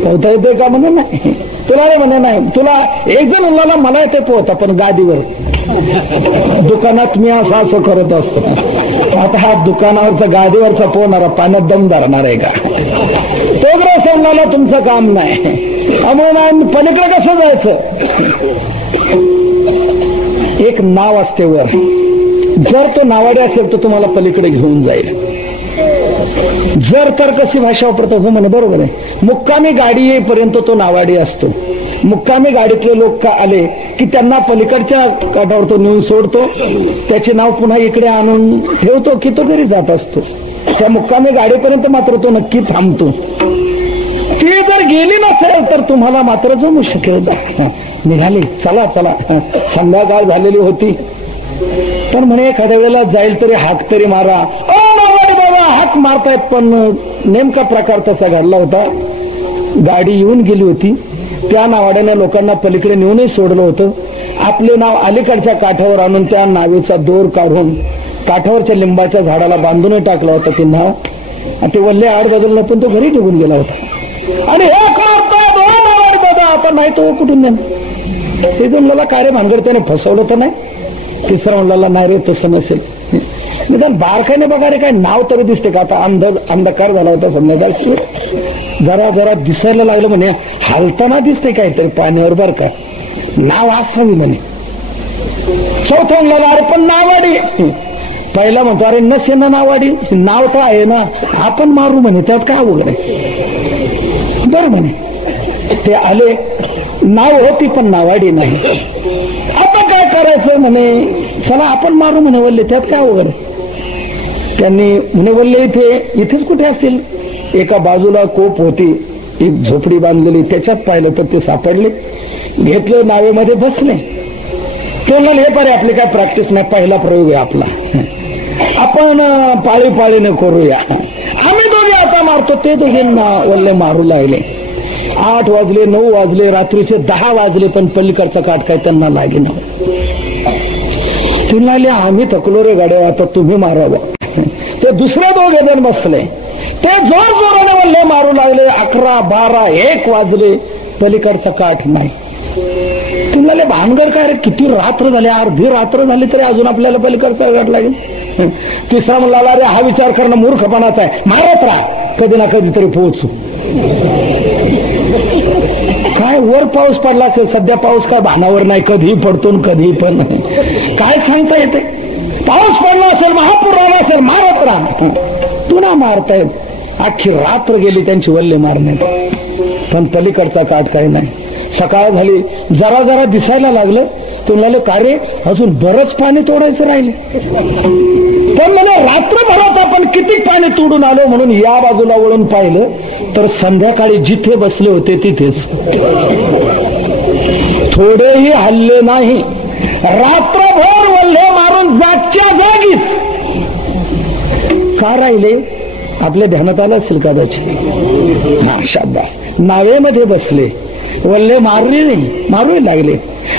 पोहता येतंय का म्हणून नाही. तुला नाही म्हणा नाही. तुला एक जण म्हणला मला येते पोहता पण गादीवर. दुकानात मी असं करत असतो. आता हा दुकानावरचा गादीवरचा पोहणारा पाण्यात दम धरणार आहे का? तो ग्रस्त म्हणला तुमचं काम नाही. म्हणून पलीकडे कसं जायचं? एक नाव असते वर, जर तो नावाडी असेल तर तुम्हाला पलीकडे घेऊन जाईल. जर तर कशी भाषा वापरतो? हो म्हणे बरोबर आहे. मुक्कामी गाडी येईपर्यंत तो नावाडी असतो. मुक्कामी गाडीतले लोक का आले की त्यांना पलीकडच्या काठावर तो नेऊन सोडतो, त्याचे नाव पुन्हा इकडे आणून ठेवतो की तो घरी जात असतो. त्या मुक्कामी गाडीपर्यंत मात्र तो नक्की थांबतो. ती जर गेली नसेल तर तुम्हाला मात्र जमू शकेल. निघाले, चला चला. संध्याकाळ झालेली होती. पण म्हणे एखाद्या वेळेला जाईल तरी हाक तरी मारा. बाबा हाक मारतायत, पण नेमका प्रकार तसा घडला होता. गाडी येऊन गेली होती. त्या नावाड्याने लोकांना पलीकडे नेऊनही सोडलं होतं. आपले नाव अलीकडच्या काठावर आणून त्या नावेचा दोर काढून काठावरच्या लिंबाच्या झाडाला बांधून टाकला होता ते नाव. आणि ते वल्ले आड बदललं पण तो घरी निघून गेला होता. आणि हे नावाडी दादा आता नाही तो कुठून नाही. ते जमला काय रे भानगड, त्याने फसवलं तर नाही. तिसरा म्हणला नाही रे तसं नसेल. निदान बारकाईने बघा रे काय नाव तरी दिसते का? आता अंधकार झाला होता संध्याकाळची. जरा जरा दिसायला लागलं म्हणे, हालताना दिसते काहीतरी पाण्यावर बर का, नाव असावी म्हणे. चौथा म्हणला अरे पण नावाडी. पहिला म्हणतो अरे नसे ना नावाडी, नाव तर आहे ना, आपण मारू म्हणे, त्यात काय वगैरे बर म्हणे. ते आले, नाव होती पण नावाडी नाही. आता काय करायचं म्हणे, चला आपण मारू म्हणे वल्ले, त्यात काय वगैरे. त्यांनी म्हणे वल्ले इथेच कुठे असतील. एका बाजूला कोप होती, एक झोपडी बांधलेली, त्याच्यात पाहिलं तर ते सापडले. घेतलं, नावेमध्ये बसले. ते म्हणाले हे पारे आपली काय प्रॅक्टिस नाही, पहिला प्रयोग आहे आपला, आपण पाळीपाळीने करूया. आम्ही दोघे आता मारतो. ते दोघेंना वल्ले मारू लागले. 8 वाजले, 9 वाजले, रात्रीचे 10 वाजले, पण पलीकडचा काठ काय त्यांना लागे नाही. ते म्हणाले आम्ही थकलो रे गाड्या, आता तुम्ही मारावं. ते दुसरे दोघे जण बसले. ते जोर जोराने वल्ले मारू लागले. 11, 12, 1 वाजले, पलीकडचा काठ नाही. ते म्हणाले भानगड काय रे, किती रात्र झाली, अर्धी रात्र झाली तरी अजून आपल्याला पलीकडचा काठ लागेल. तिसरा म्हणला अरे हा विचार करणं मूर्खपणाचा आहे, मारत राहा, कधी ना कधीतरी पोहोचू. काय वर पाऊस पडला असेल, सध्या पाऊस काय भानावर नाही, कधीही पडतो कधीही पण काय सांगता येते. पाऊस पडला असेल, महापूर आला असेल, मारत राहा. पुन्हा मारतायत. अख्खी रात्र गेली त्यांची वल्ले मारण्यात, पण पलीकडचा काठ काही नाही. सकाळ झाली, जरा जरा दिसायला लागलं. तो म्हणाले का रे अजून बरंच पाणी तोडायचं राहिले. पण म्हणे रात्रभरात आपण किती पाणी तोडून आलो. म्हणून या बाजूला वळून पाहिलं तर संध्याकाळी जिथे बसले होते तिथेच. थोडेही हल्ले नाही, रात्रभर वल्ले मारून जागच्या जागीच. का राहिले आपल्या ध्यानात आलं असेल कदाचित. शाबास, नावेमध्ये बसले, वल्ले मारले नाही, मारू लागले.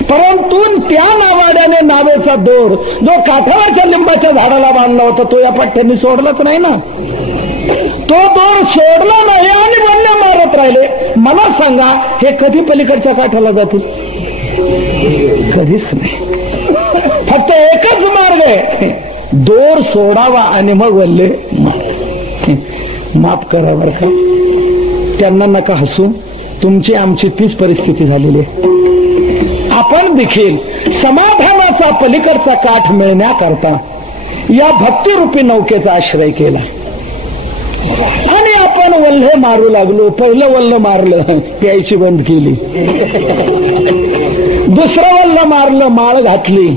परंतु त्या नावाड्याने नावेचा दोर जो काठावरच्या लिंबाच्या झाडाला बांधला होता तो या पठ्ठ्यांनी सोडलाच नाही ना. तो दोर सोडला नाही आणि वल्ले मारत राहिले. मला सांगा हे कधी पलीकडच्या काठाला जातील? कधीच नाही. फक्त एकच मार्ग आहे, दोर सोडावा आणि मग वल्ले माफ करा बरं का. त्यांना नका हसू, तुमची आमची तीच परिस्थिती झालेली आहे. आपण देखील समाधानाचा पलीकडचा काठ मिळण्याकरता या भक्तिरूपी नौकेचा आश्रय केला आणि आपण वल्हे मारू लागलो. पहिलं वल्ल मारलं, प्यायची बंद केली. दुसरं वल्ल मारलं, माळ घातली.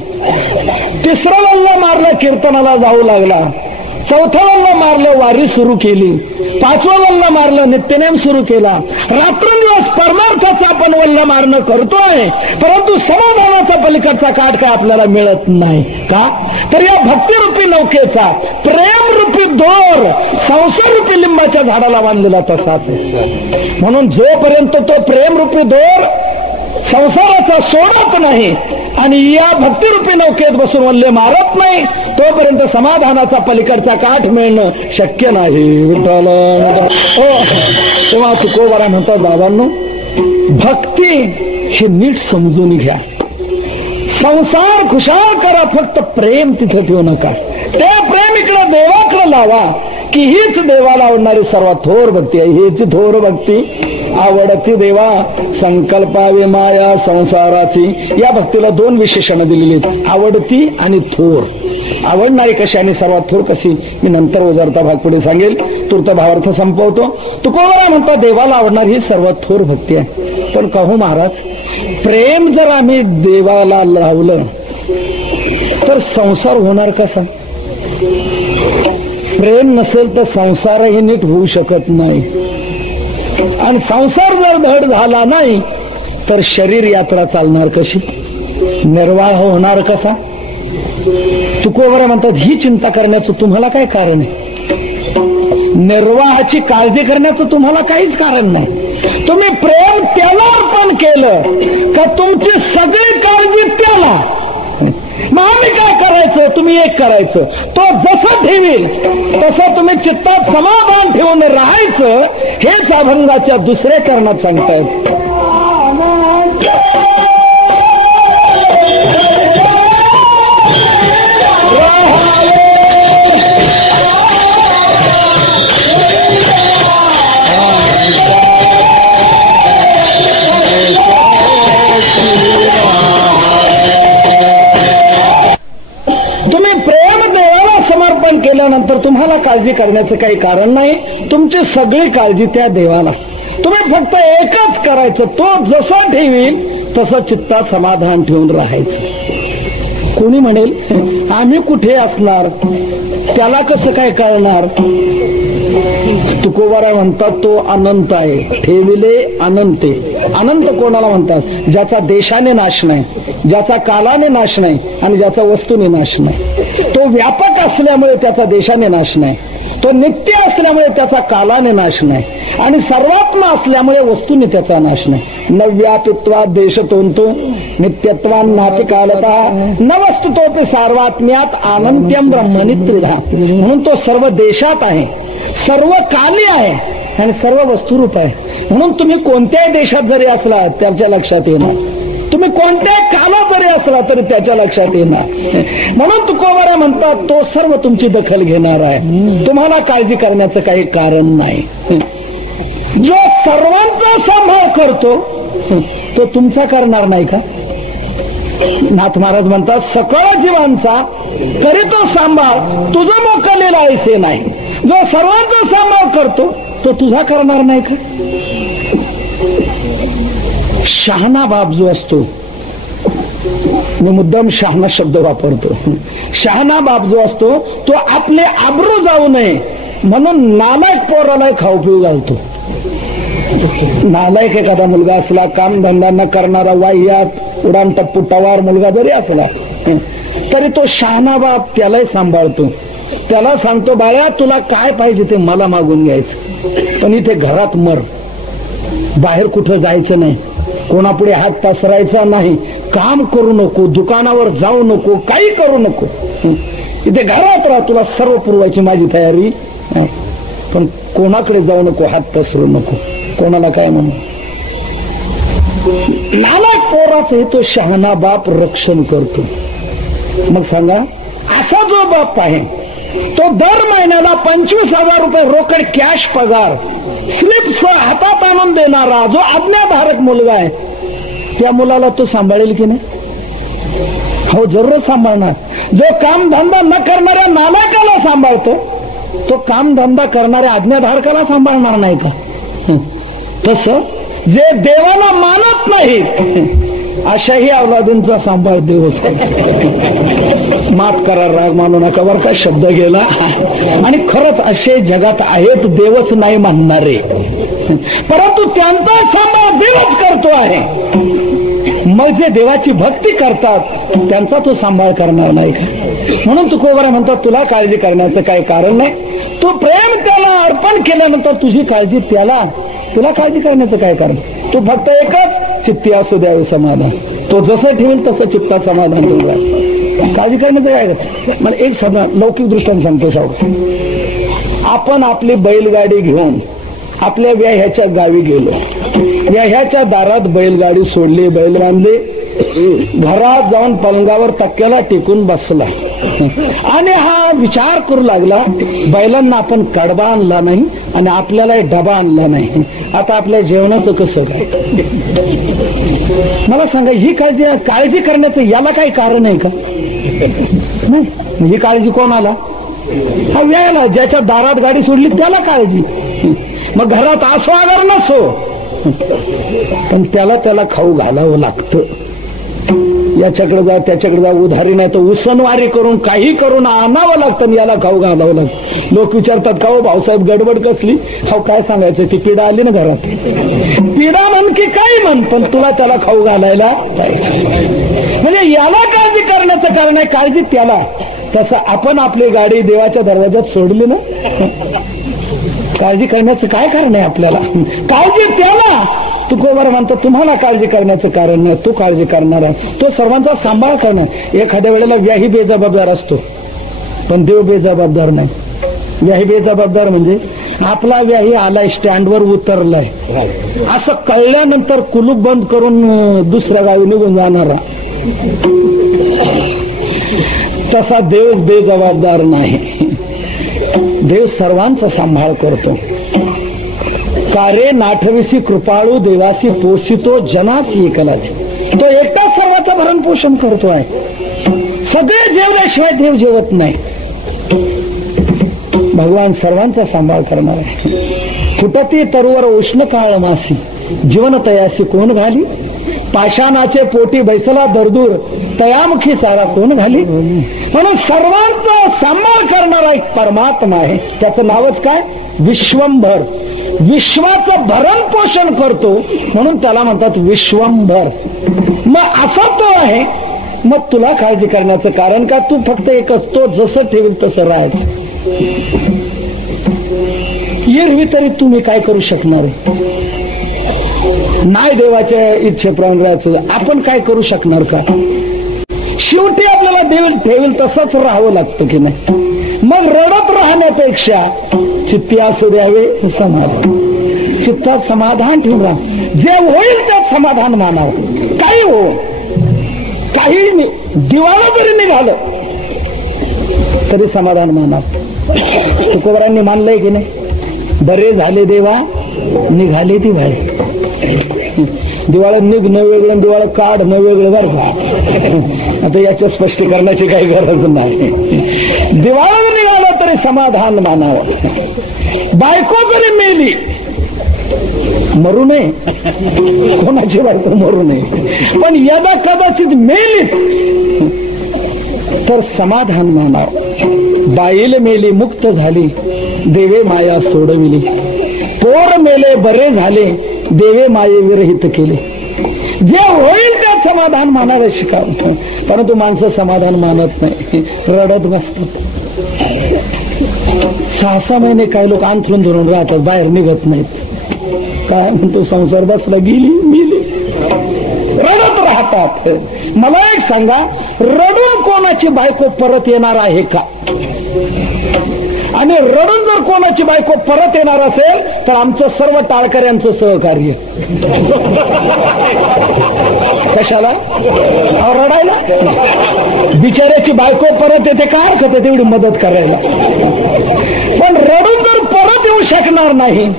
तिसरं वल्ल मारलं, कीर्तनाला जाऊ लागला. चौथं वल्ल मारलं, वारी सुरू केली. पाचवं वल्ल मारलं, नित्यनेम सुरू केला. रात्रंदिवस परमार्थाचा आपण वल्ल मारणं करतोय, परंतु समाधानाचा पलीकडचा काठ काय आपल्याला मिळत नाही का? तर या भक्तिरूपी नौकेचा प्रेमरूपी दोर संसाररूपी लिंबाच्या झाडाला बांधलेला तसाच आहे. म्हणून जोपर्यंत तो प्रेमरूपी दोर संसाराचा सोडत नाही आणि या भक्तिरूपी नौकेत बसून वल्ले मारत नाही, तोपर्यंत समाधानाचा पलीकडचा काठ मिळणं शक्य नाही. विठ्ठल तेव्हा तुकोबारा म्हणतात, बाबांनो, भक्ती ही नीट समजून घ्या. संसार खुशाल करा, फक्त प्रेम तिथे ठेवू नका. ते प्रेम इकडे देवाकडे लावा, की हीच देवाला आवडणारी सर्वात थोर भक्ती आहे. हीच थोर भक्ती आवडती देवा संकल्पावे माया संसाराची. या भक्तीला दोन विशेषणं दिलेली आहेत, आवडती आणि थोर. आवडणारी कशी आणि सर्वात थोर कशी मी नंतर उजारता भाग पुढे सांगेल. तूर्त भावार्थ संपवतो. तुकोबारा म्हणता, देवाला आवडणारी ही सर्वात थोर भक्ती आहे. पण कहू महाराज, प्रेम जर आम्ही देवाला लावलं तर संसार होणार कसा? प्रेम नसेल तर संसारही नीट होऊ शकत नाही. आणि संसार जर धड झाला नाही तर शरीर यात्रा चालणार कशी? निर्वाह होणार कसा? तुकोबारा म्हणतात, ही चिंता करण्याचं तुम्हाला काय कारण आहे? निर्वाहाची काळजी करण्याचं तुम्हाला काहीच कारण नाही. तुम्ही प्रेम त्याला अर्पण केलं का तुमची सगळी काळजी त्याला. मग आम्ही काय करायचं? तुम्ही एक करायचं, तो जसं ठेवील तसं तुम्ही चित्तात समाधान ठेवून राहायचं. हेच अभंगाच्या दुसऱ्या चरणात सांगतायत. केल्यानंतर तुम्हाला काळजी करण्याचं काही कारण नाही. तुमची सगळी काळजी त्या देवाला. तुम्ही फक्त एकच करायचं, तो जसं ठेवील तसं चित्तात समाधान ठेवून राहायचं. कोणी म्हणेल आम्ही कुठे असणार, त्याला कसं काय कळणार? तुकोबारा म्हणतात, तो अनंत आहे. ठेविले अनंते. अनंत कोणाला म्हणतात? ज्याचा देशाने नाश नाही, ज्याचा कालाने नाश नाही आणि ज्याचा वस्तूने नाश नाही. तो व्यापक असल्यामुळे त्याचा देशाने नाश नाही, तो नित्य असल्यामुळे त्याचा कालाने नाश नाही आणि सर्वात्मा असल्यामुळे वस्तूने त्याचा नाश नाही. नव्यापित्वा देशतोंतो नित्यत्वान नापि कालता न वस्तुतोपि सार्वात्म्यात आनंत्यम ब्रह्मणि त्रिधा. म्हणून तो सर्व देशात आहे, सर्व काली आहे आणि सर्व वस्तुरूप आहे. म्हणून तुम्ही कोणत्याही देशात जरी असला त्याच्या लक्षात येणार, तुम्ही कोणत्याही कालात जरी असला तरी त्याच्या लक्षात येणार. म्हणून तुकोबारा म्हणतात, तो सर्व तुमची दखल घेणार आहे. तुम्हाला काळजी करण्याचं काही कारण नाही. जो सर्वांचा सांभाळ करतो तो तुमचा करणार नाही का? नाथ महाराज म्हणतात, सकळ जीवांचा तरी तो सांभाळ तुझं मोकलेला ऐसे नाही. जो सर्वांचा सांभाळ करतो तो तुझा करणार नाही का? शहाणा बाप जो असतो, मी मुद्दाम शहाणा शब्द वापरतो, शहाणा बाप जो असतो तो आपले आबरू जाऊ नये म्हणून नालायक पोराला खाऊ पिऊ घालतो. नालायक एखादा मुलगा असला, काम धंदा न करणारा, वाह्यात उडान टप्पू टवार मुलगा जरी असला तरी तो शहाणा बाप त्यालाही सांभाळतो. त्याला सांगतो, बाळा तुला काय पाहिजे ते मला मागून घ्यायचं, पण इथे घरात मर, बाहेर कुठं जायचं नाही, कोणापुढे हात पसरायचा नाही, काम करू नको, दुकानावर जाऊ नको, काही करू नको, इथे घरात राहा, तुला सर्व पुरवायची माझी तयारी, पण कोणाकडे जाऊ नको, हात पसरू नको, कोणाला काय म्हणू. नालायक पोराचं तो शहाणा बाप रक्षण करतो. मग सांगा, असा जो बाप आहे तो दर महिन्याला 25,000 रुपये रोकड कॅश पगार स्लिप्स हातात आणून देणारा जो आज्ञाधारक मुलगा आहे, त्या मुलाला तो सांभाळेल की नाही? हो, जरूर सांभाळणार. जो काम धंदा न करणाऱ्या नालायकाला सांभाळतो, तो काम धंदा करणाऱ्या आज्ञाधारकाला सांभाळणार नाही का? तसं जे देवाला मानत नाहीत अशाही अवलादूंचा सांभाळ देवच. माफ करा, राग मानू नका बरं का, शब्द गेला. आणि खरंच असे जगात आहेत देवच नाही मानणारे, परंतु त्यांचा सांभाळ देवच करतो आहे. मग जे देवाची भक्ती करतात त्यांचा तो सांभाळ करणार नाही का? म्हणून तुकोबरा म्हणतात तुला काळजी करण्याचं काही कारण नाही. तू प्रेम त्याला अर्पण केल्यानंतर तुझी काळजी त्याला, तुला काळजी करण्याचं काय कारण? तू फक्त एकच चित्ती असू द्यावे समाधान. तो जसं ठेवेल तसं चित्तात समाधान ठेवायचं. काळजी करण्याचं काय? मला एक सदा लौकिक दृष्टीने सांगतो साहेब. आपण आपली बैलगाडी घेऊन आपल्या व्याह्याच्या गावी गेलो. व्याह्याच्या दारात बैलगाडी सोडली, बैल बांधले, घरात जाऊन पलंगावर तक्क्याला टेकून बसला आणि हा विचार करू लागला, बैलांना आपण कडबा आणला नाही आणि आपल्याला डबा आणला नाही, आता आपल्या जेवणाचं कसं काय? मला सांगा, ही काळजी करण्याचं याला काही कारण आहे का? नाही. ही काळजी कोणाला? हा व्यायाला, ज्याच्या दारात गाडी सोडली त्याला काळजी. मग घरात असो अगर नसो, पण त्याला खाऊ घालावं लागतं. याच्याकडे जा त्याच्याकडे जा, उधारी नाही तर उसनवारी करून काही करून आणावं लागतं, याला खाऊ घालावं लागतं. लोक विचारतात का हो भाऊसाहेब गडबड कसली? हो काय सांगायचं, ती पिढा आली ना घरात. पिढा म्हण की काही म्हण, पण तुला त्याला खाऊ घालायला पाहिजे. म्हणजे याला काळजी करण्याचं कारण आहे, काळजी त्याला. तसं आपण आपली गाडी देवाच्या दरवाजात सोडली ना, काळजी करण्याचं काय कारण आहे आपल्याला? काळजी त्याला. तुकोबर म्हणतो तुम्हाला काळजी करण्याचं कारण नाही, तो काळजी करणार आहे, तो सर्वांचा सांभाळ करणार. एखाद्या वेळेला व्याही बेजबाबदार असतो, पण देव बेजबाबदार नाही. व्याही बेजबाबदार म्हणजे आपला व्याही आलाय, स्टँडवर उतरलाय, असं कळल्यानंतर कुलूप बंद करून दुसऱ्या गावी निघून जाणारा. तसा देव बेजबाबदार नाही. देव सर्वांचा सांभाळ करतो. कारे नाठविसी कृपाळू देवासी पोसितो जनासी एकलाची. तो एकटा सर्वांचं भरण पोषण करतो आहे. सगळे जेवल्याशिवाय देव जेवत नाही. भगवान सर्वांचा सांभाळ करणार आहे. फुटती तरुवर उष्ण काळ मासी जीवन तयासी कोण घाली. पाषाणाचे पोटी बैसला दरदूर तयामुखी चारा कोण घाली. म्हणून सर्वांचा सांभाळ करणारा एक परमात्मा आहे. त्याचं नावच काय? विश्वंभर. विश्वाचं भरण पोषण करतो म्हणून त्याला म्हणतात विश्वंभर. मग असा तो आहे. मग तुला काळजी करण्याचं कारण का? तू फक्त एकच, तो जसं ठेवेल तसं राहायचं. एरवी तरी तुम्ही काय करू शकणार नाही. देवाच्या इच्छेप्रमाणे राहायचं. आपण काय करू शकणार का? शेवटी आपल्याला देव ठेवेल तसंच राहावं लागतं की नाही. मग रडत राहण्यापेक्षा चित्ती असू द्यावे समाधान. चित्तात समाधान ठेवून राहा. जे होईल त्यात समाधान मानावं. काही हो, काही दिवाळं जरी निघालं तरी समाधान मानावं. तुकोबरांनी मानलंय की नाही? बरे झाले देवा निघाले दिवाळे. दिवाळं निघ न वेगळं, दिवाळं काढ न वेगळं बरं का. आता याच्या स्पष्टीकरणाची काही गरज नाही. दिवाळं निघालं तरी समाधान मानावं. बायको जरी मेली मरू नये, कोणाची बायको मरू नये, पण यदा कदाचित मेलीच तर समाधान मानावं. बाईल मेली मुक्त झाली देवे माया सोडविली. पोर मेले बरे झाले देवे माये विरहित केले. जे होईल त्यात समाधान मानायला शिकावं. परंतु माणसं समाधान मानत नाही, रडत बसतात. 6-6 महिने काही लोक अंथरून धरून राहतात, बाहेर निघत नाहीत. काय म्हणतो, संसार बसला गेली मिली, रडत राहतात. मला एक सांगा, रडून कोणाची बायको परत येणार आहे का? आणि रडून जर कोणाची बायको परत येणार असेल तर आमचं सर्व टाळकऱ्यांचं सहकार्य. कशाला? रडायला. बिचाऱ्याची बायको परत येते, काय हरकत आहे तेवढी मदत करायला. पण रडून जर परत येऊ शकणार नाही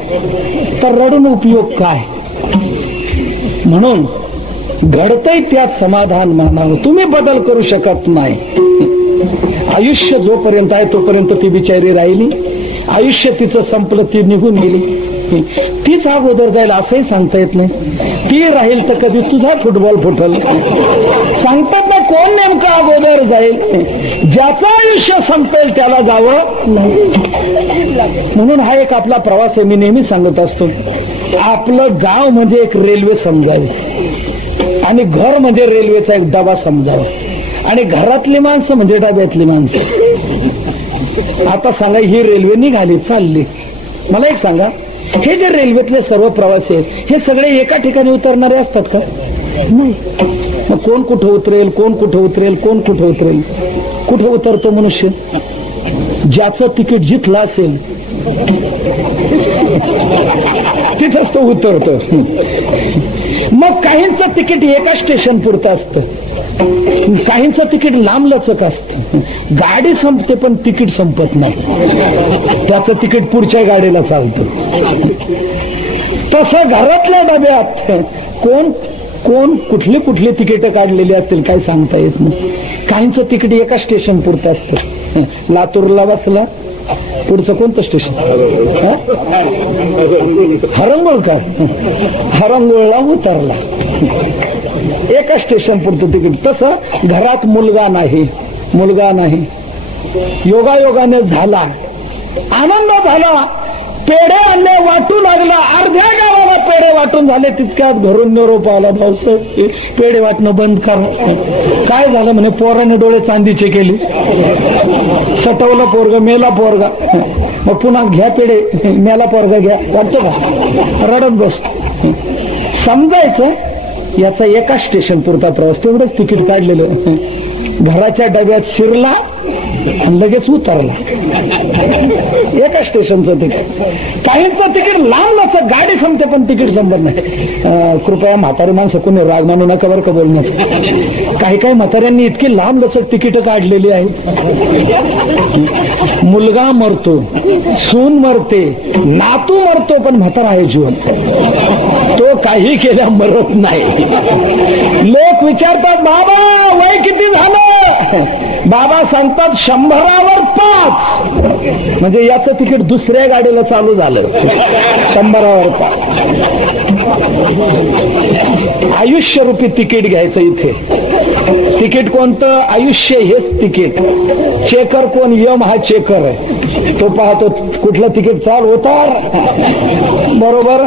तर रडून उपयोग काय? म्हणून घडतंय त्यात समाधान मानावं. तुम्ही बदल करू शकत नाही. आयुष्य जोपर्यंत आहे तोपर्यंत ती बिचारी राहिली. आयुष्य तिचं संपलं, ती निघून गेली. तीच अगोदर जाईल असंही सांगता येत नाही. ती राहील तर कधी तुझा फुटबॉल फुटल सांगतात ना. कोण नेमकं अगोदर जाईल? ज्याचं आयुष्य संपेल त्याला जावं नाही. म्हणून हा एक आपला प्रवास आहे. मी नेहमी सांगत असतो, आपलं गाव म्हणजे एक रेल्वे समजावी आणि घर म्हणजे रेल्वेचा एक डबा समजावा आणि घरातली माणसं म्हणजे डब्यातली माणसं. आता सांगा, ही रेल्वे निघाली, चालली. मला एक सांगा, हे जे रेल्वेतले सर्व प्रवासी आहेत हे सगळे एका ठिकाणी उतरणारे असतात का? नाही. मग कोण कुठं उतरेल, कोण कुठं उतरेल, कोण कुठं उतरेल? कुठं उतरतो मनुष्य? ज्याचं तिकीट जिथलं असेल तिथंच तो उतरतो. मग काहींचं तिकीट एका स्टेशन पुरतं असतं, काहींचं तिकीट लांबलचक असतं. गाडी संपते पण तिकीट संपत नाही. त्याचं तिकीट पुढच्या गाडीला चालतं. तसं घरातल्या डब्यात कोण कोण कुठली कुठली तिकीट काढलेली असतील काय सांगता येत नाही. काहींचं तिकीट एका स्टेशन पुरतं असतं. लातूरला बसला, पुढचं कोणतं स्टेशन? हरंगोळ का? हरंगोळला उतरला, एका स्टेशन पुरतं तिकीट. तसं घरात मुलगा नाही, योगायोगाने झाला, आनंद झाला, पेढे आणले, वाटू लागला. अर्ध्या गावाला पेढे वाटून झाले, तितक्यात घरून निरोप आला, भाऊसाहेब पेढे वाटणं बंद करा. काय झालं म्हणे? पोराने डोळे चांदीचे केले, सटवलं पोरग, मेला पोरगा. मग पुन्हा घ्या पेढे, मेला पोरगा घ्या, वाटतो का? रडत बसतो. समजायचं याचा एका स्टेशन पुरता प्रवास, तेवढंच तिकीट काढलेलं. घराच्या डब्यात शिरला आणि लगेच उतरला, एका स्टेशनचं तिकीट. काहींचं तिकीट लांबच, गाडी संपते पण तिकीट संपत नाही. कृपया म्हातारी माणसं कोणी राग मानू नका बरं का बोलण्याचं. काही म्हाताऱ्यांनी इतकी लांब लचक तिकीट काढलेली आहेत. मुलगा मरतो, सून मरते, नातू मरतो, पण म्हातारा आहे जीवन. तो काही केल्या मरत नाही. लोक विचारतात, बाबा वय किती झालं? बाबा सांगतात 100वर 5, म्हणजे याचं तिकीट दुसऱ्या गाडीला चालू झालं. 100वर 5 आयुष्यरूपी तिकीट घ्यायचं. इथे तिकीट कोणतं? आयुष्य हेच तिकीट. चेकर कोण? यम हा चेकर आहे. तो पाहतो कुठलं तिकीट चाल उतार, बरोबर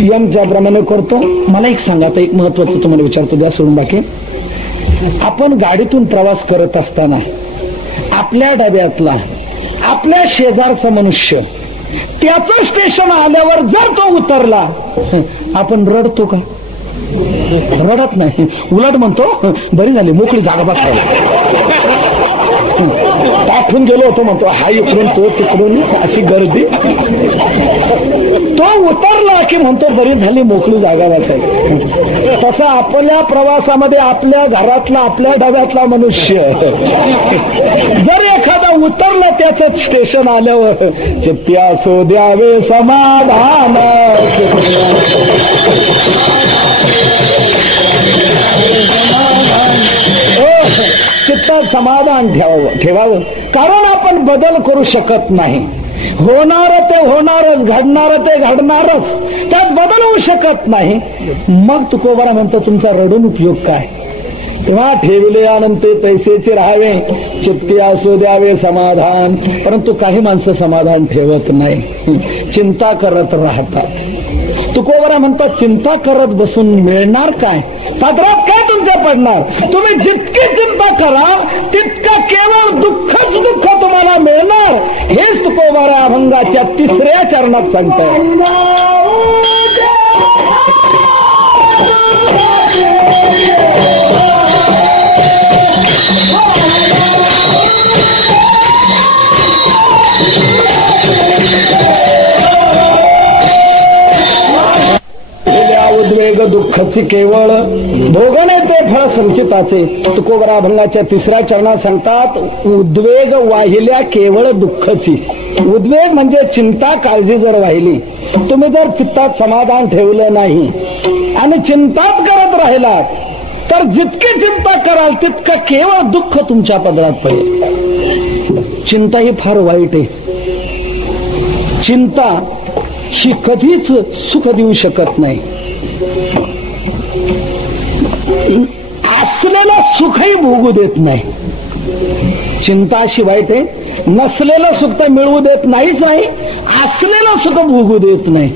यमच्या प्रमाणे करतो. मला एक सांगा, आता एक महत्वाचं तुम्हाला विचारतो, द्या सोडून बाकी. आपण गाडीतून प्रवास करत असताना आपल्या डब्यातला, आपल्या शेजारचा मनुष्य, त्याचं स्टेशन आल्यावर जर तो उतरला, आपण रडतो का? रडत नाही. उलट म्हणतो बरी झाली, मोकळी जागा बसायला. ताठून गेलो होतो म्हणतो, हा इकडून तो तिकडून अशी गर्दी. तो उतरला की म्हणतो बरी झाली, मोकळी जागा बसायला. तसं आपल्या प्रवासामध्ये आपल्या घरातला, आपल्या डब्यातला मनुष्य जर एखादा उतरला त्याचं स्टेशन आल्यावर, चित्त्या सो द्यावे समाधान, चित्तात समाधान ठेवावं. कारण आपण बदल करू शकत नाही. होणार ते होणारच, घडणार ते घडणारच, त्यात बदल होऊ शकत नाही. मग तुकोबारा म्हणतो तुमचा रडून उपयोग काय? तेव्हा ठेविले अनंत पैसेचे राहावे, चित्ती असू द्यावे समाधान. परंतु काही माणसं समाधान ठेवत नाही, चिंता करत राहतात. तुकोबारा म्हणतात चिंता करत बसून मिळणार काय? पात्रात काय तुमच्या पडणार? तुम्ही जितकी चिंता करा तितकं केवळ दुःखच दुःख तुम्हाला मिळणार. हेच तुकोबारा अभंगाच्या 3ऱ्या चरणात सांगताय. उद्वेग दुःखाची केवळ भोगणे ते फळ संचिताचे. तुकोबरा अभंगाच्या 3ऱ्या चरणात सांगतात, उद्वेग वाहिल्या केवळ दुःखाची. उद्वेग म्हणजे चिंता, काळजी जर वाहिली, तुम्ही जर चित्तात समाधान ठेवलं नाही आणि चिंताच करत राहिलात तर जितकी चिंता कराल तितकं केवळ दुःख तुमच्या पदरात पडेल. चिंता ही फार वाईट आहे. चिंता ही कधीच सुख देऊ शकत नाही. असलेलं सुखही भोगू देत नाही. चिंता अशी वाईट आहे, नसलेलं सुख तर मिळवू देत नाहीच नाही, असलेलं सुख भोगू देत नाही.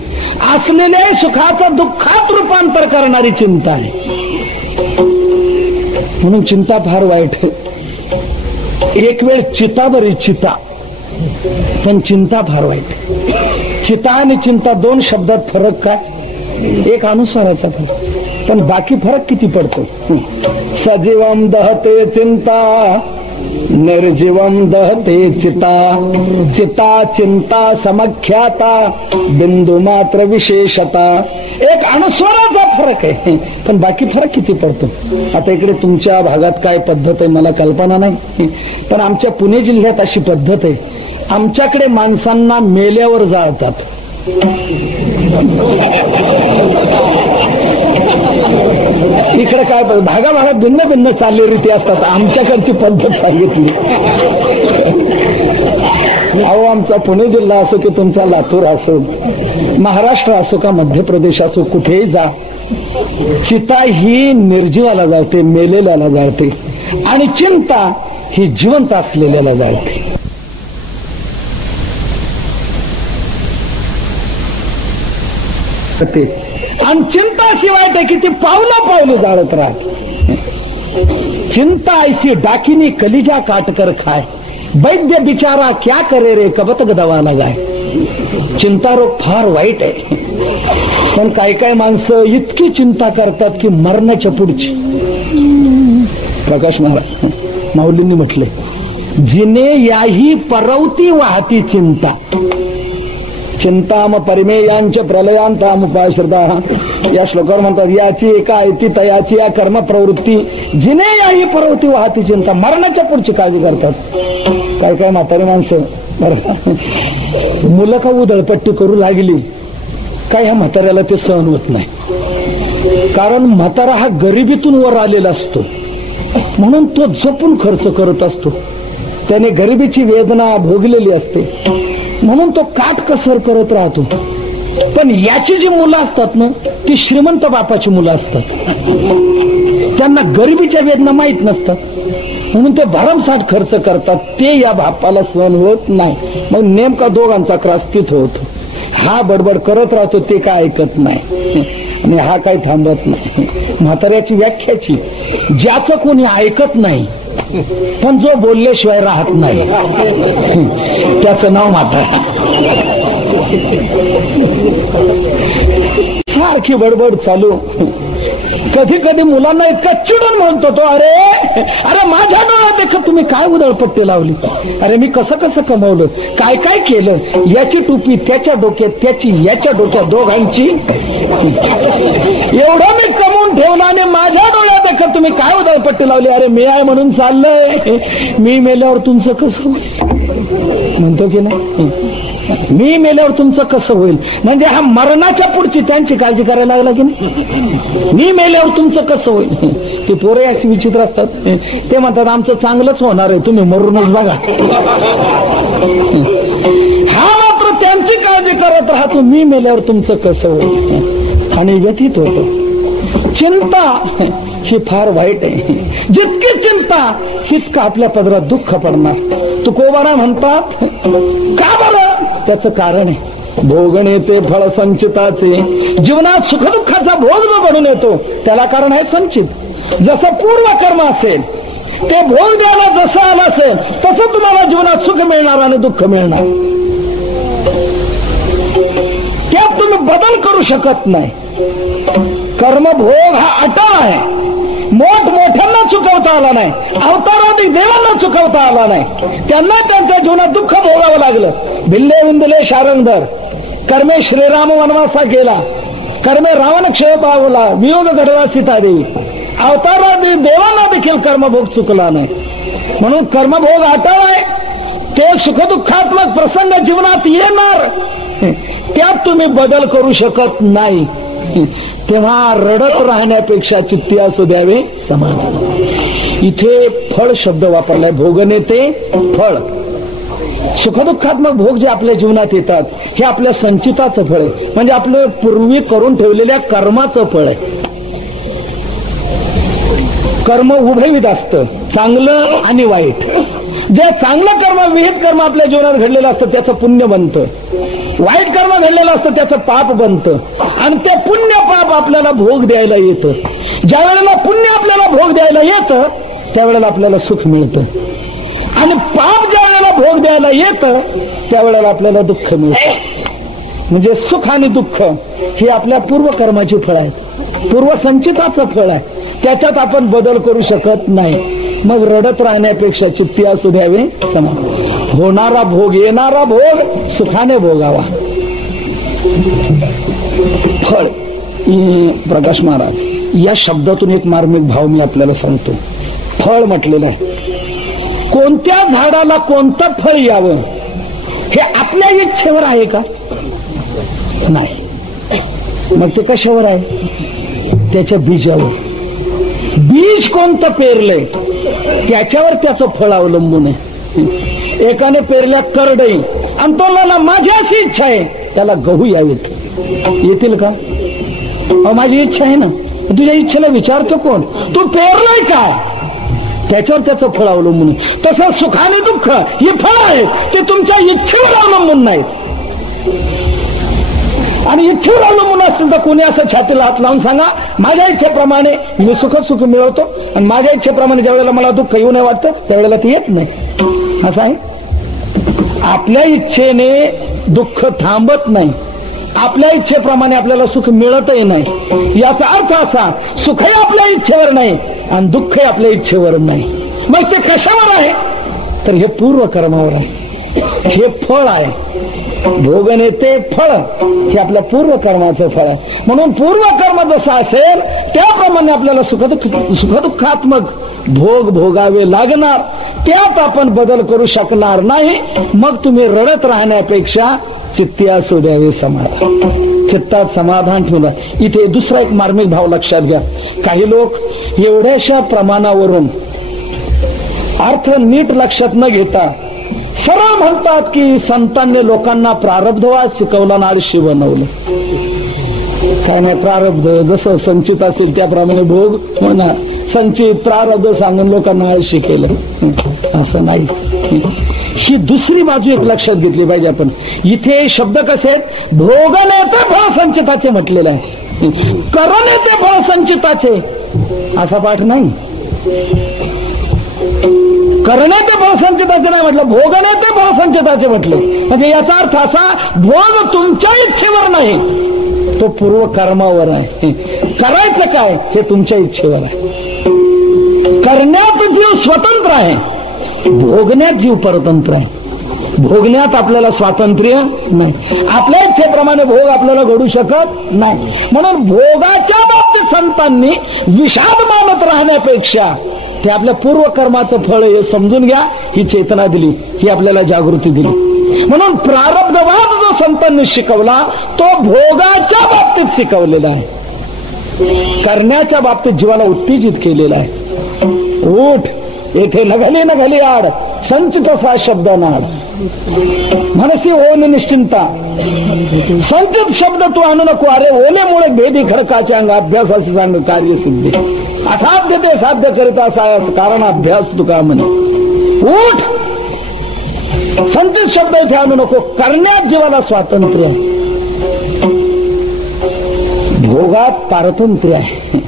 असलेल्या सुखाचं दुःखात रूपांतर करणारी चिंता आहे. म्हणून चिंता फार वाईट आहे. एक वेळ चिता बरी चिता, पण चिंता फार वाईट. चिता आणि चिंता दोन शब्दात फरक काय? एक अनुस्वाराचा फरक, पण बाकी फरक किती पडतो. सजीवम दहते चिंता, निर्जीवम दहते चिता, चिता चिंता समख्याता, बिंदू मात्र विशेषता. एक अनुस्वाराचा फरक आहे, पण बाकी फरक किती पडतो. आता इकडे तुमच्या भागात काय पद्धत आहे मला कल्पना नाही, पण आमच्या पुणे जिल्ह्यात अशी पद्धत आहे. आमच्याकडे माणसांना मेल्यावर जाळतात. इकडे काय भागाभागात भिन्न भिन्न चालीरीती असतात. आमच्याकडची पद्धत सांगितली. अहो, आमचा पुणे जिल्हा असो की तुमचा लातूर असो, महाराष्ट्र असो का मध्य प्रदेश असो, कुठेही जा, चिता ही निर्जीवाला जाते, मेलेल्याला जाते, आणि चिंता ही जिवंत असलेल्याला जाते. आणि चिंता अशी वाईट आहे की ती पावलं पावलं जाळत राहते. चिंता ऐसी डाकिनी कलिजा काटकर खाय, वैद्य बिचारा क्या करे रे कबत दवा लगाय. चिंता रोग फार वाईट आहे. पण काही काही माणसं इतकी चिंता करतात की मरण्याच्या पुढची. प्रकाश महाराज माऊलींनी म्हटले, जिने याही परवती वाहती चिंता, चिंताम परिमेयांच प्रलयांताम उपाश्रिता. या श्लोकावर म्हणतात, याची एका ऐती तयाची या कर्म प्रवृत्ती, जिने याही परवती वाहती चिंता. मरणाच्या पुढची काळजी करतात. काय काय म्हातारी माणसं मुलं का उधळपट्टी करू लागली, काय ह्या म्हाताऱ्याला ते सहन होत नाही. कारण म्हातारा हा गरिबीतून वर आलेला असतो, म्हणून तो जपून खर्च करत असतो. त्याने गरिबीची वेदना भोगलेली असते, म्हणून तो काटकसर करत राहतो. पण याची जी मुलं असतात ना, ती श्रीमंत बापाची मुलं असतात. त्यांना गरिबीच्या वेदना माहीत नसतात, म्हणून ते भरमसाठ खर्च करतात. ते या बापाला सहन होत नाही. मग नेमका दोघांचा त्रास तिथं होतो. हा बडबड करत राहतो, ते काय ऐकत नाही, आणि हा काही थांबत नाही. म्हाताऱ्याची व्याख्याची, ज्याचं कोणी ऐकत नाही पण जो बोलल्याशिवाय राहत नाही, त्याचं नाव म्हातारा. सारखी बडबड चालू. कधी कधी मुलांना इतका चिडून म्हणतो तो, अरे अरे माझ्या डोळ्यात देखत तुम्ही काय उधळपट्टी लावली. अरे मी कसं कसं कमवलं, काय काय केलं. याची टोपी त्याच्या डोक्यात, त्याची याच्या डोक्यात, दोघांची. एवढं मी कमवून ठेवलं आणि माझ्या डोळ्यात देखत तुम्ही काय उधळपट्टी लावली. अरे मी आहे म्हणून चाललंय, मी मेल्यावर तुमचं कसं म्हणतो की नाही. मी मेल्यावर तुमचं कसं होईल, म्हणजे हा मरणाच्या पुढची त्यांची काळजी करायला लागला की नाही. मी मेल्यावर तुमचं कसं होईल. ते पोरे अशी विचित्र असतात. ते म्हणतात आमचं चांगलंच होणार आहे, तुम्ही मरूनच बघा. हा मात्र त्यांची काळजी करत राहतो, मी मेल्यावर तुमचं कसं होईल, आणि व्यथित होतो. चिंता ही फार वाईट आहे. जितकी चिंता तितकं आपल्या पदरात दुःख पडणार. तुकोबारा म्हणतात, का बरं? त्याचं कारण आहे, भोगणे ते फळ संचिताचे. जीवनात सुखदुःखाचा भोग जो घडून येतो त्याला कारण आहे संचित. जसं पूर्वकर्म असेल, ते भोग द्यायला जसं आलं असेल तसं तुम्हाला जीवनात सुख मिळणार आणि दुःख मिळणार. त्यात तुम्ही बदल करू शकत नाही. कर्मभोग हा अटळ आहे. मोठमोठ्यांना चुकवता आला नाही, अवताराधिक देवांना चुकवता आला नाही. त्यांना त्यांच्या जीवनात दुःख भोगावं लागलं. भिल्ले विंदले शारंगधर, कर्मे श्रीराम वनवासा गेला, कर्मे रावण क्षय पावला, वियोग घडला सीतादेवी. अवताराधिक देवांना देखील कर्मभोग चुकला नाही. म्हणून कर्मभोग अटळ आहे. ते सुखदुःखात्मक प्रसंग जीवनात येणार, त्यात तुम्ही बदल करू शकत नाही. तेव्हा रडत राहण्यापेक्षा चित्ती असू द्यावे समाधान. इथे फळ शब्द वापरलाय. भोगने ते फळ. सुखदुःखात्मक भोग जे आपल्या जीवनात येतात हे आपल्या संचिताचं फळ आहे, म्हणजे आपलं पूर्वी करून ठेवलेल्या कर्माचं फळ आहे. कर्म उभयविध असतं, चांगलं आणि वाईट. जे चांगलं कर्म, विहित कर्म आपल्या जीवनात घडलेलं असतं त्याचं पुण्य बनतं, वाईट कर्म घडलेलं असतं त्याचं पाप बनतं, आणि ते पुण्य पाप आपल्याला भोग द्यायला येतं. ज्या वेळेला पुण्य आपल्याला भोग द्यायला येतं त्यावेळेला आपल्याला सुख मिळतं, आणि पाप ज्या वेळेला भोग द्यायला येतं त्यावेळेला आपल्याला दुःख मिळतं. म्हणजे सुख आणि दुःख ही आपल्या पूर्वकर्माची फळ आहे, पूर्वसंचिताचं फळ आहे. त्याच्यात आपण बदल करू शकत नाही. मग रडत राहण्यापेक्षा चित्ती असू द्यावे समाधान. होणारा भोग, येणारा भोग सुखाने भोगावा. फळ. प्रकाश महाराज या शब्दातून एक मार्मिक भाव मी आपल्याला सांगतो. फळ म्हटलेलं आहे. कोणत्या झाडाला कोणतं फळ यावं हे आपल्या इच्छेवर आहे का? नाही. मग ते कशावर आहे? त्याच्या बीजावर. बीज कोणतं पेरलंय त्याच्यावर त्याचं फळ अवलंबून आहे. एकाने पेरल्या करडई आणि तो मला माझी अशी इच्छा आहे त्याला गहू यावेत, येतील का? माझी इच्छा आहे ना. तुझ्या इच्छेला विचारतो कोण? तू पेरलंय का? त्याच्यावर त्याचं फळ अवलंबून आहे. तसं सुख आणि दुःख ही फळ आहेत, ते तुमच्या इच्छेवर अवलंबून नाहीत. आणि इच्छेवर अवलंबून असतील तर कोणी असं छातीला हात लावून सांगा माझ्या इच्छेप्रमाणे मी सुख मिळवतो, आणि माझ्या इच्छेप्रमाणे ज्या वेळेला मला दुःख येऊ नये वाटतं त्यावेळेला ती येत नाही. असं आहे. आपल्या इच्छेने दुःख थांबत नाही, आपल्या इच्छेप्रमाणे आपल्याला सुख मिळतही नाही. याचा अर्थ असा, सुखही आपल्या इच्छेवर नाही आणि दुःखही आपल्या इच्छेवर नाही. मग ते कशावर आहे? तर हे पूर्वकर्मावर आहे. हे फळ आहे. भोगने ते फळ हे आपल्या पूर्वकर्माचं फळ आहे. म्हणून पूर्वकर्म जसं असेल त्याप्रमाणे आपल्याला सुखदुःखात्मक भोग भोगावे लागणार. त्यात आपण बदल करू शकणार नाही. मग तुम्ही रडत राहण्यापेक्षा चित्ती असू द्यावे समाधान. चित्तात समाधान ठेवलं. इथे दुसरा एक मार्मिक भाव लक्षात घ्या. काही लोक एवढ्याशा प्रमाणावरून अर्थ नीट लक्षात न घेता सरळ म्हणतात की संतांनी लोकांना प्रारब्धवाद शिकवला आणि आळशी बनवलं. काय नाही, प्रारब्ध जसं संचित असेल त्याप्रमाणे भोग होणार. संचित प्रारब्ध सांगून लोकांना आळशी केलं असं नाही. ही दुसरी बाजू एक लक्षात घेतली पाहिजे आपण. इथे शब्द कसे आहेत? भोगने ते फळ संचिताचे म्हटलेलं आहे, करणे ते फळ संचिताचे असा पाठ नाही. करणे ते फळ संचिताचे नाही म्हटलं, भोगणे ते फळ संचिताचे म्हटले. म्हणजे याचा अर्थ असा, भोग तुमच्या इच्छेवर नाही, तो पूर्व कर्मावर आहे. करायचं काय हे तुमच्या इच्छेवर आहे. करण्यात जीव स्वतंत्र आहे, भोगण्यात जीव परतंत्र आहे. भोगण्यात आपल्याला स्वातंत्र्य नाही. आपल्या इच्छेप्रमाणे भोग आपल्याला घडू शकत नाही. म्हणून भोगाच्या बाबतीत संतांनी विषाद मानत राहण्यापेक्षा ते आपल्या पूर्वकर्माचं फळ हे समजून घ्या, ही चेतना दिली, ही आपल्याला जागृती दिली. म्हणून प्रारब्धवाद जो संतांनी शिकवला तो भोगाच्या बाबतीत शिकवलेला आहे, करण्याच्या बाबतीत जीवाला उत्तेजित केलेला आहे. उठ, येथे नघली आड संचित असा शब्द नाड, मनसी ओन निश्चिंता. संचित शब्द तू आणू नको. अरे ओलेमुळे भेदी खडकाचे अंग अभ्यास असं सांग कार्यसिद्धी. असाध्य ते साध्य करीत असा कारण अभ्यास तुका म्हणे. उठ, संचित शब्द इथे आणू नको. करण्यात जीवाला स्वातंत्र्य, भोगात पारतंत्र्य आहे.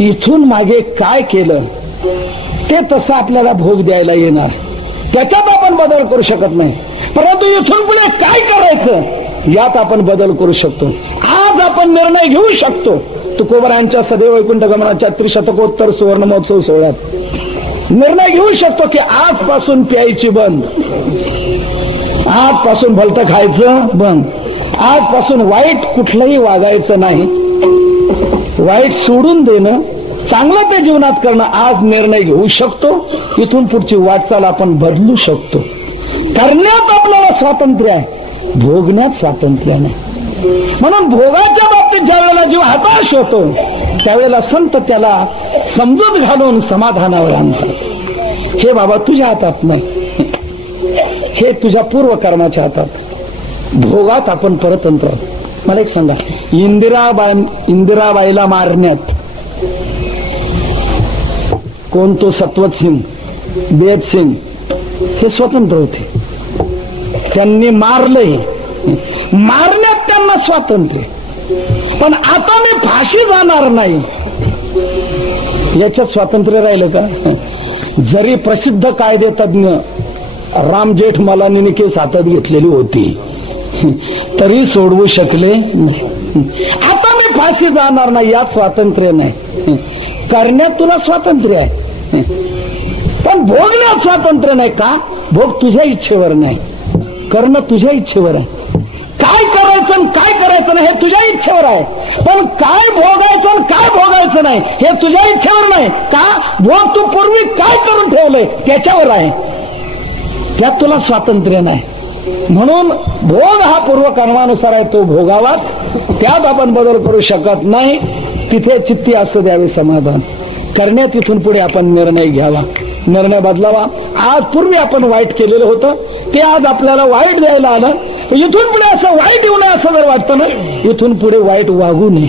इथून मागे काय केलं ते तसं आपल्याला भोग द्यायला येणार, त्याच्यात आपण बदल करू शकत नाही. परंतु इथून पुढे काय करायचं यात आपण बदल करू शकतो. आज आपण निर्णय घेऊ शकतो. तुकोबरायांच्या सदैव वैकुंठ गमनाच्या त्रिशतकोत्तर सुवर्ण महोत्सव सोहळ्यात निर्णय घेऊ शकतो की आजपासून प्यायची बंद, आजपासून भलतं खायचं बंद, आजपासून वाईट कुठलंही वागायचं नाही, वाईट सोडून देणं, चांगलं ते जीवनात करणं. आज निर्णय घेऊ शकतो. इथून पुढची वाटचाल आपण बदलू शकतो. करण्यात आपल्याला स्वातंत्र्य आहे, भोगण्यात स्वातंत्र्य नाही. म्हणून भोगाच्या बाबतीत ज्या वेळेला जीव हताश होतो त्यावेळेला संत त्याला समजूत घालून समाधानावर आणतात. हे बाबा तुझ्या हातात नाही, हे तुझ्या पूर्वकर्माच्या हातात. भोगात आपण परतंत्र. मला एक सांगा, इंदिराबाईला मारण्यात कोण तो सत्वत सिंग, बेद सिंग हे स्वतंत्र होते. त्यांनी मारले, मारण्यात त्यांना स्वातंत्र्य. पण आता मी फाशी जाणार नाही याच्यात स्वातंत्र्य राहिलं का? जरी प्रसिद्ध कायदेतज्ञ राम जेठमलानीने केस हातात घेतलेली होती तरी सोडवू शकले नाही. आता मी फाशी जाणार नाही यात स्वातंत्र्य नाही. करण्यात तुला स्वातंत्र्य आहे पण भोगण्यात स्वातंत्र्य नाही का? भोग तुझ्या इच्छेवर नाही, करणं तुझ्या इच्छेवर आहे. काय करायचं काय करायचं नाही हे तुझ्या इच्छेवर आहे. पण काय भोगायचं काय भोगायचं नाही हे तुझ्या इच्छेवर नाही का? भोग तू पूर्वी काय करून ठेवलंय त्याच्यावर आहे, त्यात तुला स्वातंत्र्य नाही. म्हणून भोग हा पूर्वकर्मानुसार आहे, तो भोगावाच, त्यात आपण बदल करू शकत नाही. तिथे चित्ती असं द्यावे समाधान. करण्यात इथून पुढे आपण निर्णय घ्यावा, निर्णय बदलावा. आज पूर्वी आपण वाईट केलेलं होतं ते आज आपल्याला वाईट द्यायला आलं. इथून पुढे असं वाईट येऊ नये असं जर वाटतं ना, इथून पुढे वाईट वागू नये,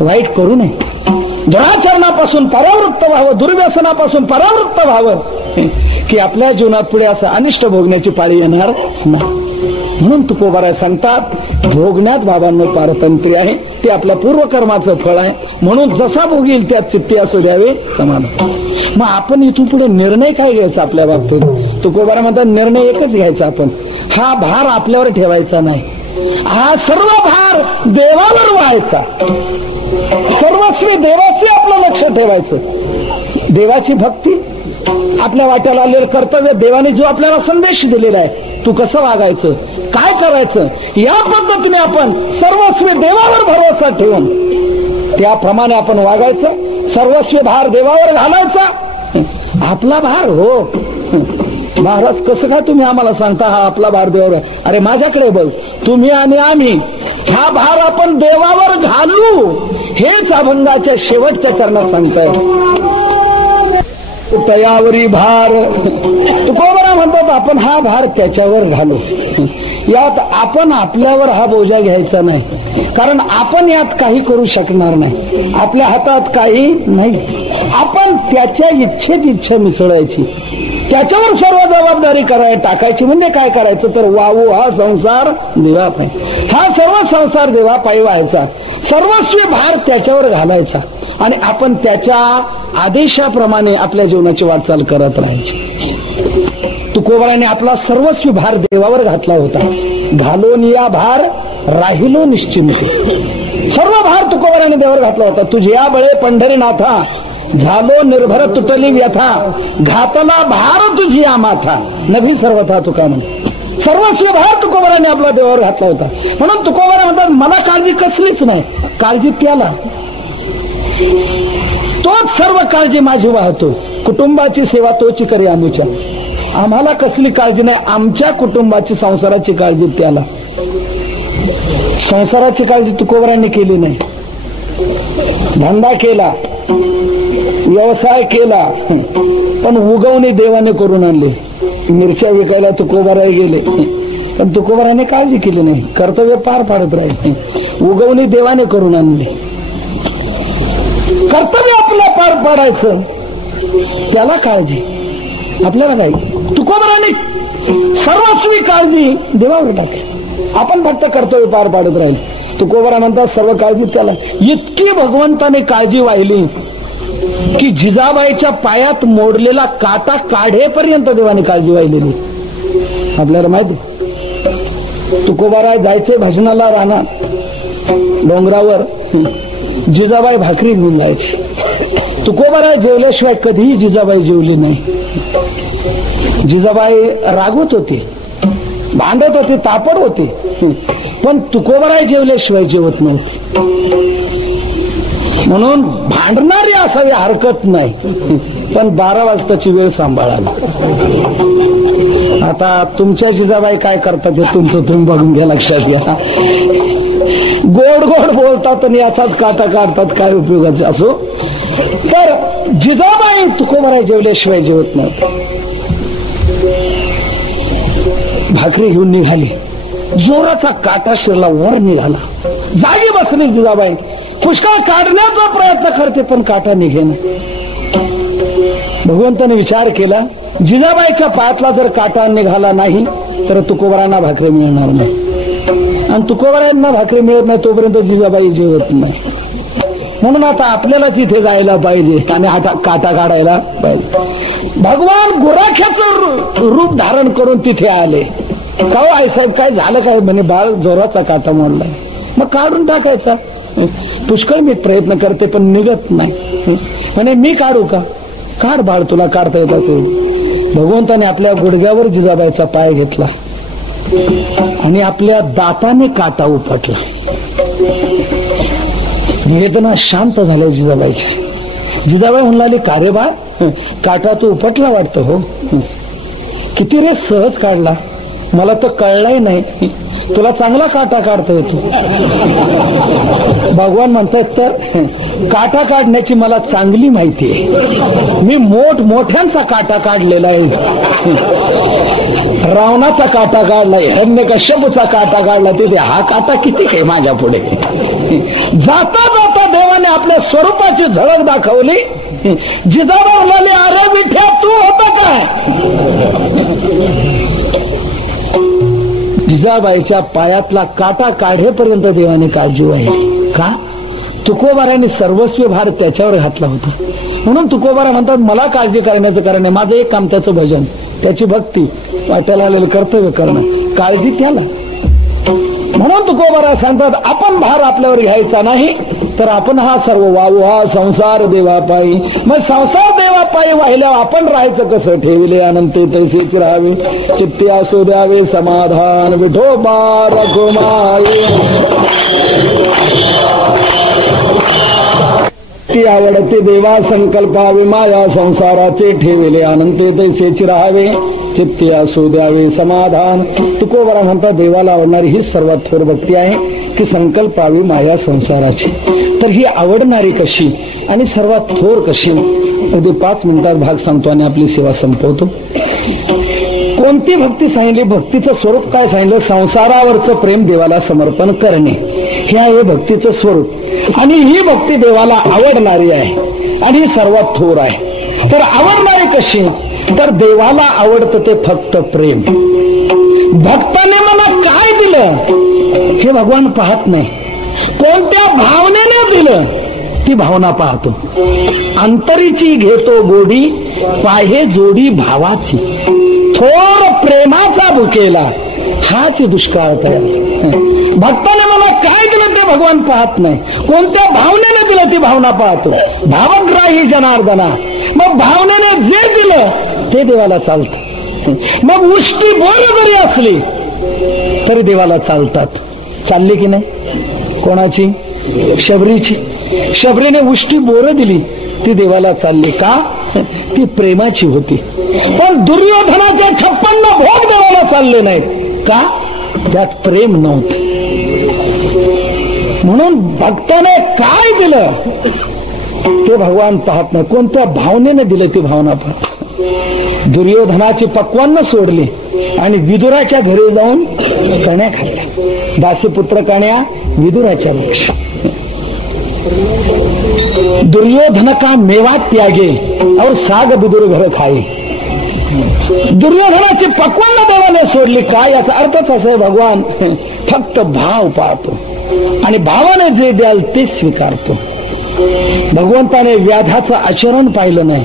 वाईट करू नये. जळाचरणापासून परावृत्त व्हावं, दुर्व्यसनापासून परावृत्त व्हावं की आपल्या जीवनात पुढे असं अनिष्ट भोगण्याची पाळी येणार नाही. म्हणून तुकोबाराय सांगतात भोगण्यात बाबांना पारतंत्र्य आहे, ते आपल्या पूर्वकर्माचं फळ आहे. म्हणून जसा भोगील त्यात चित्ती असू द्यावे समाधान. मग आपण इथून पुढे निर्णय काय घ्यायचा आपल्या बाबतीत? तुकोबारा म्हणतात निर्णय एकच घ्यायचा, आपण हा भार आपल्यावर ठेवायचा नाही, हा सर्व भार देवावर व्हायचा. सर्वस्वी देवाचे आपलं लक्ष ठेवायचं. देवाची भक्ती, आपल्या वाट्याला आलेलं कर्तव्य, देवाने जो आपल्याला संदेश दिलेला आहे, तू कसं वागायचं, काय करायचं, या पद्धतीने आपण सर्वस्वी देवावर भरोसा ठेवून त्याप्रमाणे आपण वागायचं. सर्वस्वी भार देवावर घालायचा. आपला भार हो महाराज कसं काय तुम्ही आम्हाला सांगता हा आपला भार देवावर आहे? अरे माझ्याकडे बघ, तुम्ही आणि आम्ही हा भार आपण देवावर घालू, हेच अभंगाच्या शेवटच्या चरणात सांगताय. तयावरी भार तुकोबारा म्हणतात आपण हा भार त्याच्यावर घालू. यात आपण आपल्यावर हा बोजा घ्यायचा नाही, कारण आपण यात काही करू शकणार नाही, आपल्या हातात काही नाही. आपण त्याच्या इच्छेत इच्छा मिसळायची, त्याच्यावर सर्व जबाबदारी टाकायची. म्हणजे काय करायचं तर वाहू हा संसार देवापायी, हा सर्व संसार देवापायी व्हायचा. सर्वस्वी भार त्याच्यावर घालायचा आणि आपण त्याच्या आदेशाप्रमाणे आपल्या जीवनाची वाटचाल करत राहायची. तुकोबाराने आपला सर्वस्वी भार देवावर घातला होता. घालून या भार राहिलो निश्चिंत. सर्व भार तुकोबाराने देवावर घातला होता. तुझ्या बळे पंढरीनाथा झालो निर्भर तुटली व्यथा, घातला भार तुझी माथा नभी सर्वथा तुका म्हण. सर्वस्वी भार तुकोबाराने आपला देवावर घातला होता. म्हणून तुकोबारा म्हणतात मला काळजी कसलीच नाही, काळजी त्याला, तोच सर्व काळजी माझी वाहतो. कुटुंबाची सेवा तोची करी आमच्या. आम्हाला कसली काळजी नाही, आमच्या कुटुंबाची संसाराची काळजी त्याला. संसाराची काळजी तुकोबारांनी केली नाही. धंदा केला, व्यवसाय केला, पण उगवणी देवाने करून आणली. मिरच्या विकायला तुकोबाराय गेले, पण तुकोबाराने काळजी केली नाही, कर्तव्य पार पाडत राहिले. उगवणी देवाने करून आणली. कर्तव्य आपल्या पार पाडायचं, त्याला काळजी, आपल्याला काय. तुकोबाराने सर्वस्वी काळजी देवावर टाकली, आपण फक्त कर्तव्य पार पाडत राहील. तुकोबारा म्हणतात सर्व काळजी त्याला. इतकी भगवंताने काळजी वाहिली की जिजाबाईच्या पायात मोडलेला काटा काढेपर्यंत देवाने काळजी वाहिलेली. आपल्याला माहिती, तुकोबारा जायचे भजनाला राहणार डोंगरावर, जिजाबाई भाकरी घेऊन जायची. तुकोबारा जेवल्याशिवाय कधीही जिजाबाई जेवली नाही. जिजाबाई रागवत होती, भांडत होती, तापड होती, पण तुकोबारा जेवल्याशिवाय जेवत नव्हती. म्हणून भांडणारी असावी हरकत नाही, पण 12 वाजताची वेळ सांभाळावी. आता तुमच्या जिजाबाई काय करतात हे तुमचं तुम्ही बघून घ्या, लक्षात घ्या. गोड गोड बोलतात आणि याचाच काटा काढतात, काय उपयोगाचे असो. तर जिजाबाई तुकोबाराय जेवल्याशिवाय जेवत नाही. भाकरी घेऊन निघाली, जोराचा काटा शिरला, वर निघाला, जागी बसली जिजाबाई. पुष्कळ काढण्याचा प्रयत्न करते पण काटा निघेना. भगवंताने विचार केला, जिजाबाईच्या पायातला जर काटा निघाला नाही तर तुकोबारांना भाकरी मिळणार नाही, आणि तुकोबारांना भाकरी मिळत नाही तोपर्यंत जिजाबाई जेवत नाही. म्हणून आता आपल्यालाच इथे जायला पाहिजे आणि काटा काढायला पाहिजे. भगवान गुराख्याचं रूप धारण करून तिथे आले. का हो आईसाहेब काय झालं काय? म्हणे बाळ जोराचा काटा मोडलाय. मग काढून टाकायचा. पुष्कळ मी प्रयत्न करते पण निघत नाही. म्हणे मी काढू का? काढ बाळ, तुला काढता येत असेल. भगवंताने आपल्या गुडघ्यावर जिजाबाईचा पाय घेतला आणि आपल्या दाताने काटा उपटला. वेदना शांत झाल्या जिजाबाईची. जिजाबाई म्हणाली, का रे बाळ, काटा तू उपटला वाटतं? हो. किती रे सहज काढला, मला तर कळलाही नाही. तुला चांगला काटा काढता येतो. भगवान म्हणतात तर काटा काढण्याची मला चांगली माहिती आहे. मी मोठ्यांचा काटा काढलेला आहे. रावणाचा काटा काढलाय, हिरण्यकश्यपूचा काटा काढला, तिथे हा काटा किती काय माझ्या पुढे. जाता जाता देवाने आपल्या स्वरूपाची झळक दाखवली. जिजाबाई म्हणाले, अरे विठ्या तू होता काय? जिजाबाईच्या पायातला काटा काढेपर्यंत देवाने काळजी वाहिली. का? तुकोबारांनी सर्वस्वी भार त्याच्यावर घातला होता. म्हणून तुकोबारा म्हणतात, मला काळजी करण्याचं कारण आहे. माझं एक काम त्याचं भजन, त्याची भक्ती, वाट्याला आलेलं कर्तव्य करणं, काळजी त्याला. म्हणून तुकोबारा सांगतात, आपण भार आपल्यावर घ्यायचा नाही तर आपण हा सर्व वाहू, हा संसार देवापायी. मग संसार देवापायी वाहिल्यावर आपण राहायचं कसं? ठेविले अनंत तैसेच राहावे, चित्ते असू द्यावे समाधान, विठोबा रघुमाई. ती आवडते देवा संकल्पावे, माया संसाराचे ठेविले अनंत तैसेच राहावे, चित्ते असू द्यावे समाधान. तुकोबारा म्हणतात, देवाला आवडणारी ही सर्वात थोर भक्ती आहे की संकल्पावी माया संसाराची. तर ही आवडणारी कशी आणि सर्वात थोर कशी? अगदी 5 मिनिटात भाग सांगतो आणि आपली सेवा संपवतो. कोणती भक्ती सांगितली? भक्तीचं स्वरूप काय सांगितलं? संसारावरचं प्रेम देवाला समर्पण करणे, हे आहे भक्तीचं स्वरूप. आणि ही भक्ती देवाला आवडणारी आहे आणि सर्वात थोर आहे. तर आवडणारी कशी? तर देवाला आवडतं ते फक्त प्रेम. भक्ताने मला काय दिलं हे भगवान पाहत नाही, कोणत्या भावनेने दिलं ती भावना पाहतो. अंतरीची घेतो गोडी, पाहे जोडी भावाची, थोर प्रेमाचा भुकेला हाच दुष्काळ तयार. भक्ताने मला काय दिलं ते भगवान पाहत नाही, कोणत्या भावनेने दिलं ती भावना पाहतो. भावग्राही जनार्दना. मग भावनेने जे दिलं ते देवाला चालतं. मग उष्टी बोल जरी असली तरी देवाला चालतात. चालली की नाही? कोणाची? शबरीची. शबरीने उष्टी बोरं दिली, ती देवाला चालली. का? ती प्रेमाची होती. पण दुर्योधनाचे 56 भोग देवाला चालले नाहीत. का? त्यात प्रेम नव्हते. म्हणून भक्ताने काय दिलं ते भगवान पाहत नाही, कोणत्या भावनेने दिलं ती भावना पाहत. दुर्योधनाची पक्वान्न सोडली आणि विदुराच्या घरी जाऊन कण्या खाल्ल्या. दासीपुत्र कण्या विदुराच्या वृक्ष. दुर्योधन का मेवा त्यागे और साग विदुर घर खाई. दुर्योधनाची पक्वान्न देवाने सोडली. काय? याचा अर्थच असं आहे, भगवान फक्त भाव पाहतो आणि भावाने जे द्याल ते स्वीकारतो. भगवंताने व्याधाचं आचरण पाहिलं नाही,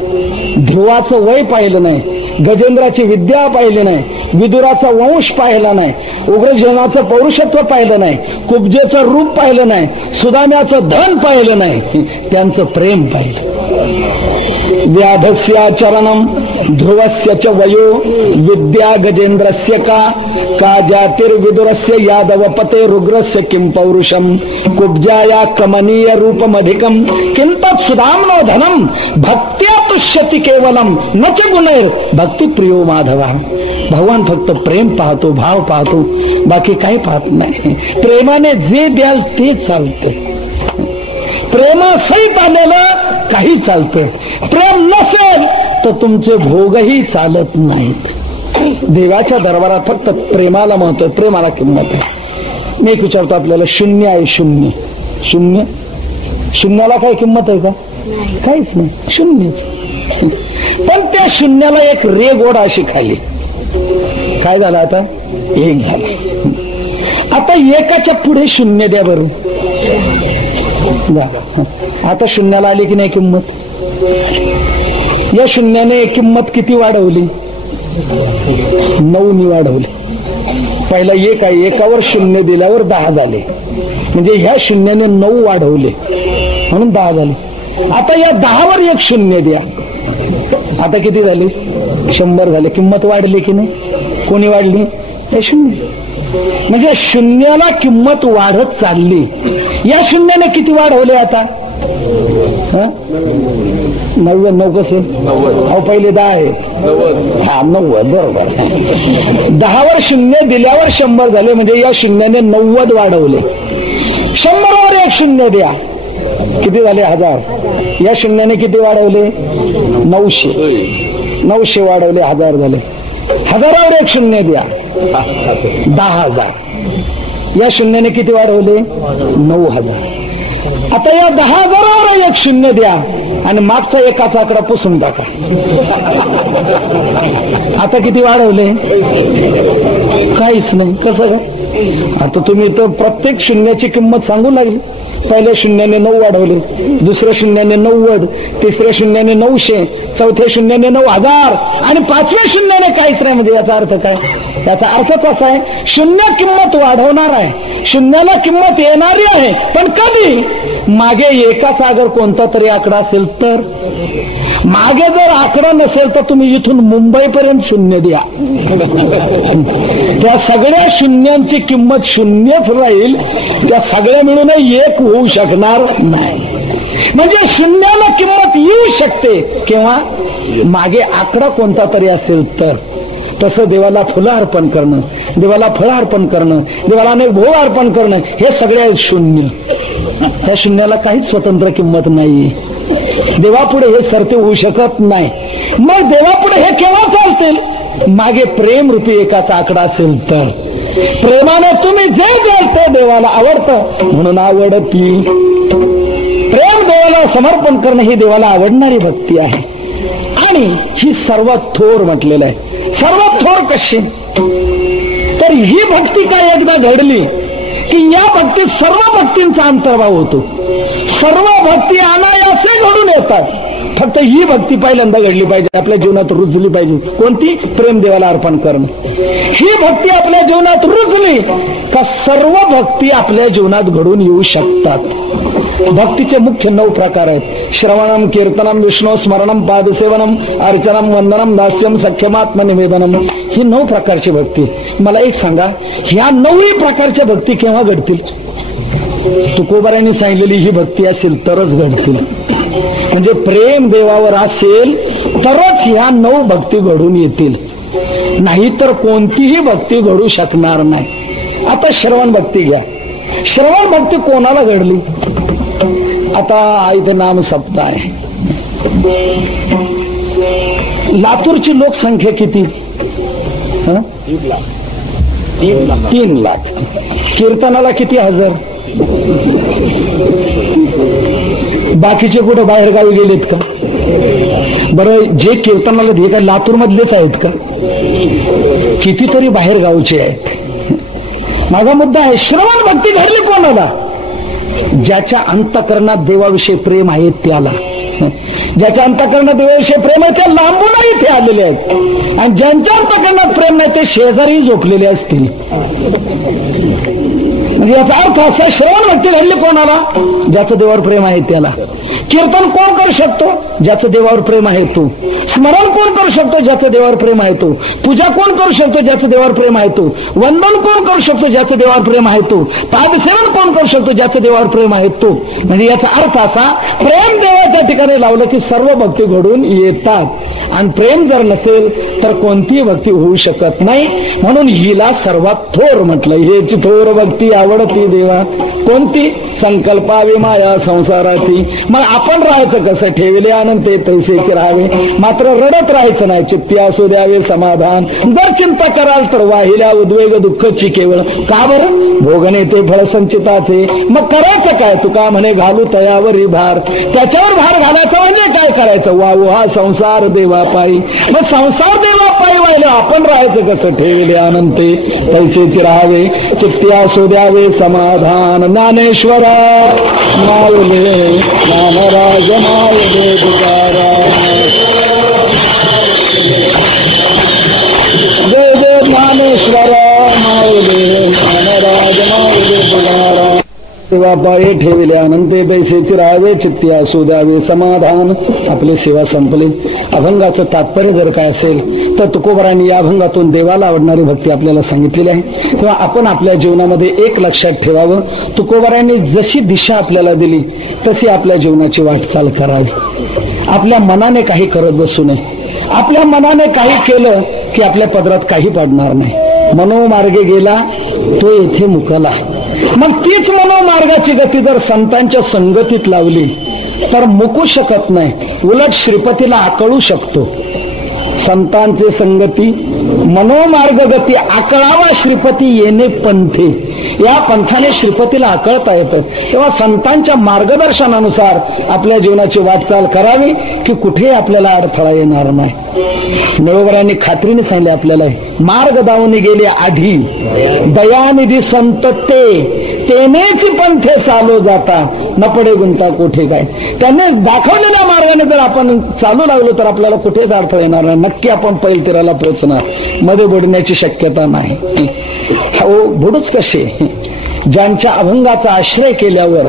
ध्रुवाचं वय पाहिलं नाही, गजेंद्राची विद्या पाहिली नाही, विदुराचा वंश पाहिला नाही, उग्रजनाचं पौरुषत्व पाहिलं नाही, कुब्जेचं रूप पाहिलं नाही, सुदाम्याचं धन पाहिलं नाही, त्यांचं प्रेम पाहिलं. व्याधस्य चरणम ध्रुवस्य च वयो विद्या गजेंद्रस्य का जातिर्विदुरस्य यादवपते रुग्रस्य किं पौरुषम कुब्जाया कमनीय रूपमधिकम किं तत् सुदाम्नो धनम भक्त्या तुष्यति केवलम न च गुणैर भक्ति प्रियो माधव. भगवान फक्त प्रेम पाहतो, भाव पाहतो, बाकी काही पाहत नाही. प्रेमाने जे द्याल ते चालतं. प्रेमासहित आलेलं काही चालतं. प्रेम नसेल तर तुमचे भोगही चालत नाहीत. देवाच्या दरबारात फक्त प्रेमाला महत्व आहे, प्रेमाला किंमत आहे. मी एक विचारतो आपल्याला, शून्य आहे, शून्य शून्य शून्याला काही किंमत आहे का? काहीच नाही, शून्यच. पण त्या शून्याला एक रेघोड अशी खाली काय झालं, आता एक झालं. आता एकाच्या पुढे शून्य द्या बरं. आता शून्याला आली की नाही किंमत? या शून्याने किंमत किती वाढवली? 9 वाढवली. पहिला एक आहे, एकावर शून्य दिल्यावर 10 झाले, म्हणजे ह्या शून्याने 9 वाढवले म्हणून 10 झाले. आता या 10वर एक शून्य द्या, आता किती झाले? 100 झाले. किंमत वाढली की नाही? कोणी वाढली? हे शून्य. म्हणजे शून्याला किंमत वाढत चालली. या शून्याने किती वाढवले आता? 99 कसे? अहो पहिले 10 आहे. हा 90 बरोबर. 10वर शून्य दिल्यावर 100 झाले, म्हणजे या शून्याने 90 वाढवले. 100वर एक शून्य द्या, किती झाले? 1000. या शून्याने किती वाढवले? 900 वाढवले, 1000 झाले. 1000वर एक शून्य द्या, 10,000. या शून्याने किती वाढवले? 9,000. आता या 10,000वर एक शून्य द्या आणि मागचा एकाचा आकडा पुसून टाका. आता किती वाढवले? काहीच नाही. कसं काय? आता तुम्ही तर प्रत्येक शून्याची किंमत सांगू लागली. पहिल्या शून्याने 9 वाढवले, दुसऱ्या शून्याने 90, तिसऱ्या शून्याने 900, चौथ्या शून्याने 9,000 आणि 5व्या शून्याने काहीच नाही. म्हणजे याचा अर्थ काय? याचा अर्थच असा आहे, शून्य किंमत वाढवणार आहे, शून्याला किंमत येणारी आहे. पण कधी? मागे एकाचा अगर कोणता तरी आकडा असेल तर. मागे जर आकडा नसेल तर तुम्ही इथून मुंबईपर्यंत शून्य द्या, त्या सगळ्या शून्यांची किंमत शून्यच राहील. त्या सगळ्या मिळून एक होऊ शकणार नाही. म्हणजे शून्याला किंमत येऊ शकते केव्हा? मागे आकडा कोणता तरी असेल तर. तसं देवाला फुलं अर्पण करणं, देवाला फळं अर्पण करणं, देवाला अनेक भोग अर्पण करणं, हे सगळे शून्य. त्या शून्याला काहीच स्वतंत्र किंमत नाही. देवापुढे हे सरते होऊ शकत नाही. मग देवापुढे हे केव्हा चालतील? मागे प्रेम रूपी एकाचा आकडा असेल तर. प्रेमानं तुम्ही जे द्याल ते देवाला आवडतं म्हणून आवडती. प्रेम देवाला समर्पण करणं ही देवाला आवडणारी भक्ती आहे. आणि ही सर्वात थोर म्हटलेलं आहे. सर्वात थोर कशी? तर ही भक्ती काय एकदा घडली की या भक्तीत सर्व भक्तींचा अंतर्भाव होतो. सर्व भक्ती अनायासे घडून येतात. फक्त ही भक्ती पहिल्यांदा घडली पाहिजे, आपल्या जीवनात रुजली पाहिजे. कोणती? प्रेम देवाला अर्पण करणं. ही भक्ती आपल्या जीवनात रुजली का सर्व भक्ती आपल्या जीवनात घडून येऊ शकतात. भक्तीचे मुख्य 9 प्रकार आहेत. श्रवणम, कीर्तनम, विष्णू स्मरणम, पादसेवनम, अर्चनम, वंदनम, दास्यम, सख्यमात्मनिवेदनम. ही 9 प्रकारची भक्ती. मला एक सांगा, ह्या 9ही प्रकारच्या भक्ती केव्हा घडतील? तुकोबारायांनी सांगितलेली ही भक्ती असेल तरच घडतील. म्हणजे प्रेम देवावर असेल तरच ह्या 9 भक्ती घडून येतील, नाहीतर कोणतीही भक्ती घडू शकणार नाही. आता श्रवण भक्ती घ्या. श्रवण भक्ती कोणाला घडली? आता इथं नाम सप्ताह आहे. लातूरची लोकसंख्या किती? 3 लाख. कीर्तनाला किती हजार? बाकीचे कुठे बाहेर गावी गेलेत का? बरं, जे कीर्तनाला हे काय लातूर मधलेच आहेत का? कितीतरी बाहेर गावचे आहेत. माझा मुद्दा आहे, श्रवण भक्ती घडली कोणाला? ज्याच्या अंतःकरणात देवाविषयी प्रेम आहे त्याला. ज्याच्या अंतःकरणात देवाविषयी प्रेम आहे त्या लांबूनही इथे आलेले आहेत. आणि ज्यांच्या अंतःकरणात प्रेम नाही ते शेजारी झोपलेले असतील. म्हणजे याचा अर्थ असा, श्रवण भक्ती घडली कोणाला? ज्याचं देवावर प्रेम आहे त्याला. कीर्तन कोण करू शकतो? ज्याचं देवावर प्रेम आहे तो. स्मरण कोण करू शकतो? ज्याचं देवावर प्रेम आहे तो. पूजा कोण करू शकतो? ज्याचं देवावर प्रेम आहे तो. वंदन कोण करू शकतो? ज्याचं देवावर प्रेम आहे तो. पादसेवन कोण करू शकतो? ज्याचं देवावर प्रेम आहे तो. म्हणजे याचा अर्थ असा, प्रेम देवाच्या ठिकाणी लावलं की सर्व भक्ती घडून येतात. आणि प्रेम जर नसेल तर कोणतीही भक्ती होऊ शकत नाही. म्हणून हिला सर्वात थोर म्हटलं. हेची थोर भक्ती आवडती देवा कोणती? संकल्पावी माया संसाराची. मग आपण राहायचं कसं? ठेवले आनंद ते पैसेचे राहावे, मात्र रडत राहायचं नाही. चित्ती असू द्यावे समाधान. जर चिंता कराल तर वाहिल्या उद्वेग दुःखची केवळ. का बरं? भोगणे ते फळ संचिताचे. मग करायचं काय? तुका म्हणे घालू तयावरी भार. त्याच्यावर भार घालायचा म्हणजे काय करायचं? वाहू हा संसार देवा पायी. मग संसार देवा पायी व्हायला आपण राहायचं कसं? ठेवले आनंद ते पैसेचे राहावे, चित्ती असू द्यावे समाधान. ज्ञानेश्वरा माऊले ज्ञानराज माऊले तुकाराम. जय जय ज्ञानेश्वरा माऊले ज्ञानराज माऊले तुकाराम. सेवा पायी ठेवले आनंदे पैसेचे राहावे, चित्ती असू द्यावे समाधान. आपली सेवा संपली. अभंगाचं तात्पर्य जर काय असेल तर तुकोबारांनी या अभंगातून देवाला आवडणारी भक्ती आपल्याला सांगितलेली आहे. तेव्हा आपण आपल्या जीवनामध्ये एक लक्षात ठेवावं, तुकोबारांनी जशी दिशा आपल्याला दिली तशी आपल्या जीवनाची वाटचाल करावी. आपल्या मनाने काही करत बसू नये. आपल्या मनाने काही केलं की आपल्या पदरात काही पडणार नाही. मनोमार्गे गेला तो येथे मुकला. मग तीच मनोमार्गाची गती जर संतांच्या संगतीत लावली तर मुकू शकत नाही, उलट श्रीपतीला आकळू शकतो. संतांचे संगती मनोमार्ग गती आकळावा श्रीपती येणे पंथे. या पंथाने श्रीपतीला आकळता येतं. तेव्हा संतांच्या मार्गदर्शनानुसार आपल्या जीवनाची वाटचाल करावी की कुठेही आपल्याला अडथळा येणार नाही. निळोबरांनी खात्रीने सांगितले आपल्याला, मार्ग दावून गेले आधी दयानिधी संत तेनेच पंथे चालू जाता न पडे गुंता कुठे काय. त्यांनी दाखवलेल्या मार्गाने जर आपण चालू लागलो तर आपल्याला कुठेच अडथळा येणार नाही. नक्की आपण पैल तीराला पोहोचणार, मध्ये बुडण्याची शक्यता नाही. हो, बुडूच कसे? ज्यांच्या अभंगाचा आश्रय केल्यावर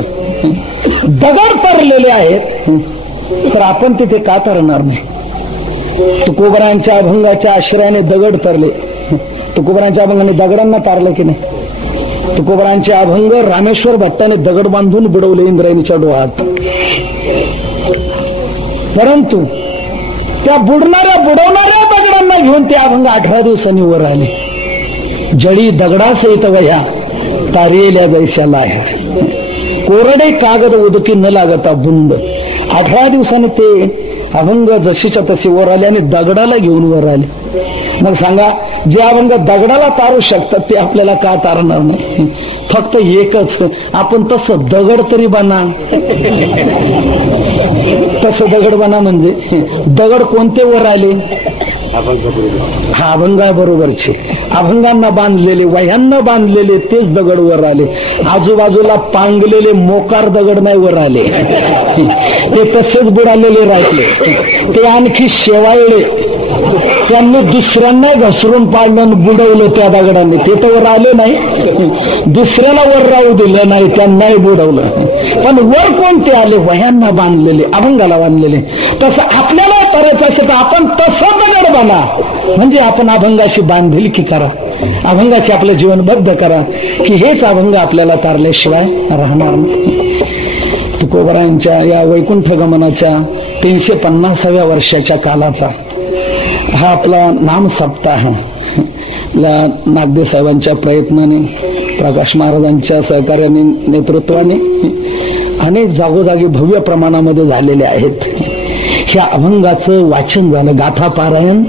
दगड तरलेले आहेत तर आपण तिथे का तरणार नाही? तुकोबारांच्या अभंगाच्या आश्रयाने दगड तरले. तुकोबारांच्या अभंगाने दगडांना तारलं की नाही? तुकोबारांचे अभंग रामेश्वर भट्टाने दगड बांधून बुडवले इंद्रायणीच्या डोहात. परंतु त्या बुडवणाऱ्या दगडांना घेऊन ते अभंग 18 दिवसांनी वर आले. जळी दगडासहित वह्या तारेल्या जैस्या लाह्या, कोरडे कागद उदकी न लागता बुंद. 18 दिवसांनी ते अभंग जशीच्या तसे वर आले आणि दगडाला घेऊन वर आले. मग सांगा, जे अभंग दगडाला तारू शकतात ते आपल्याला का तारणार नाही? फक्त एकच, आपण तसं दगड तरी बना. तसं दगड बना म्हणजे दगड कोणते वर आले? हा अभंगा बरोबरचे. अभंगांना बांधलेले, वह्यांना बांधलेले तेच दगड वर आले. आजूबाजूला पांगलेले मोकार दगड नाही वर आले. ते तसेच बुडालेले राहिले. ते आणखी शेवाळले, त्यांनी दुसऱ्यांना घसरून पाडलं बुडवलं त्या दगडांनी. ते तर वर आले नाही, दुसऱ्याला वर राहू दिलं नाही, त्यांनाही बुडवलं. पण वर कोणते आले? वह्यांना बांधलेले, अभंगाला बांधलेले. तसं आपल्याला करायचं असेल तर आपण तसं दगड बना. म्हणजे आपण अभंगाशी बांधिलकी करा, अभंगाशी आपलं जीवनबद्ध करा की हेच अभंग आपल्याला तारल्याशिवाय राहणार नाही. तुकोबारांच्या या वैकुंठ गमनाच्या 350व्या वर्षाच्या कालाचा हा आपला नाम सप्ताह नागदेव साहेबांच्या प्रयत्नाने, प्रकाश महाराजांच्या सहकार्याने, नेतृत्वाने अनेक जागोजागी भव्य प्रमाणामध्ये झालेले आहेत. ह्या अभंगाचं वाचन झालं, गाथा पारायण.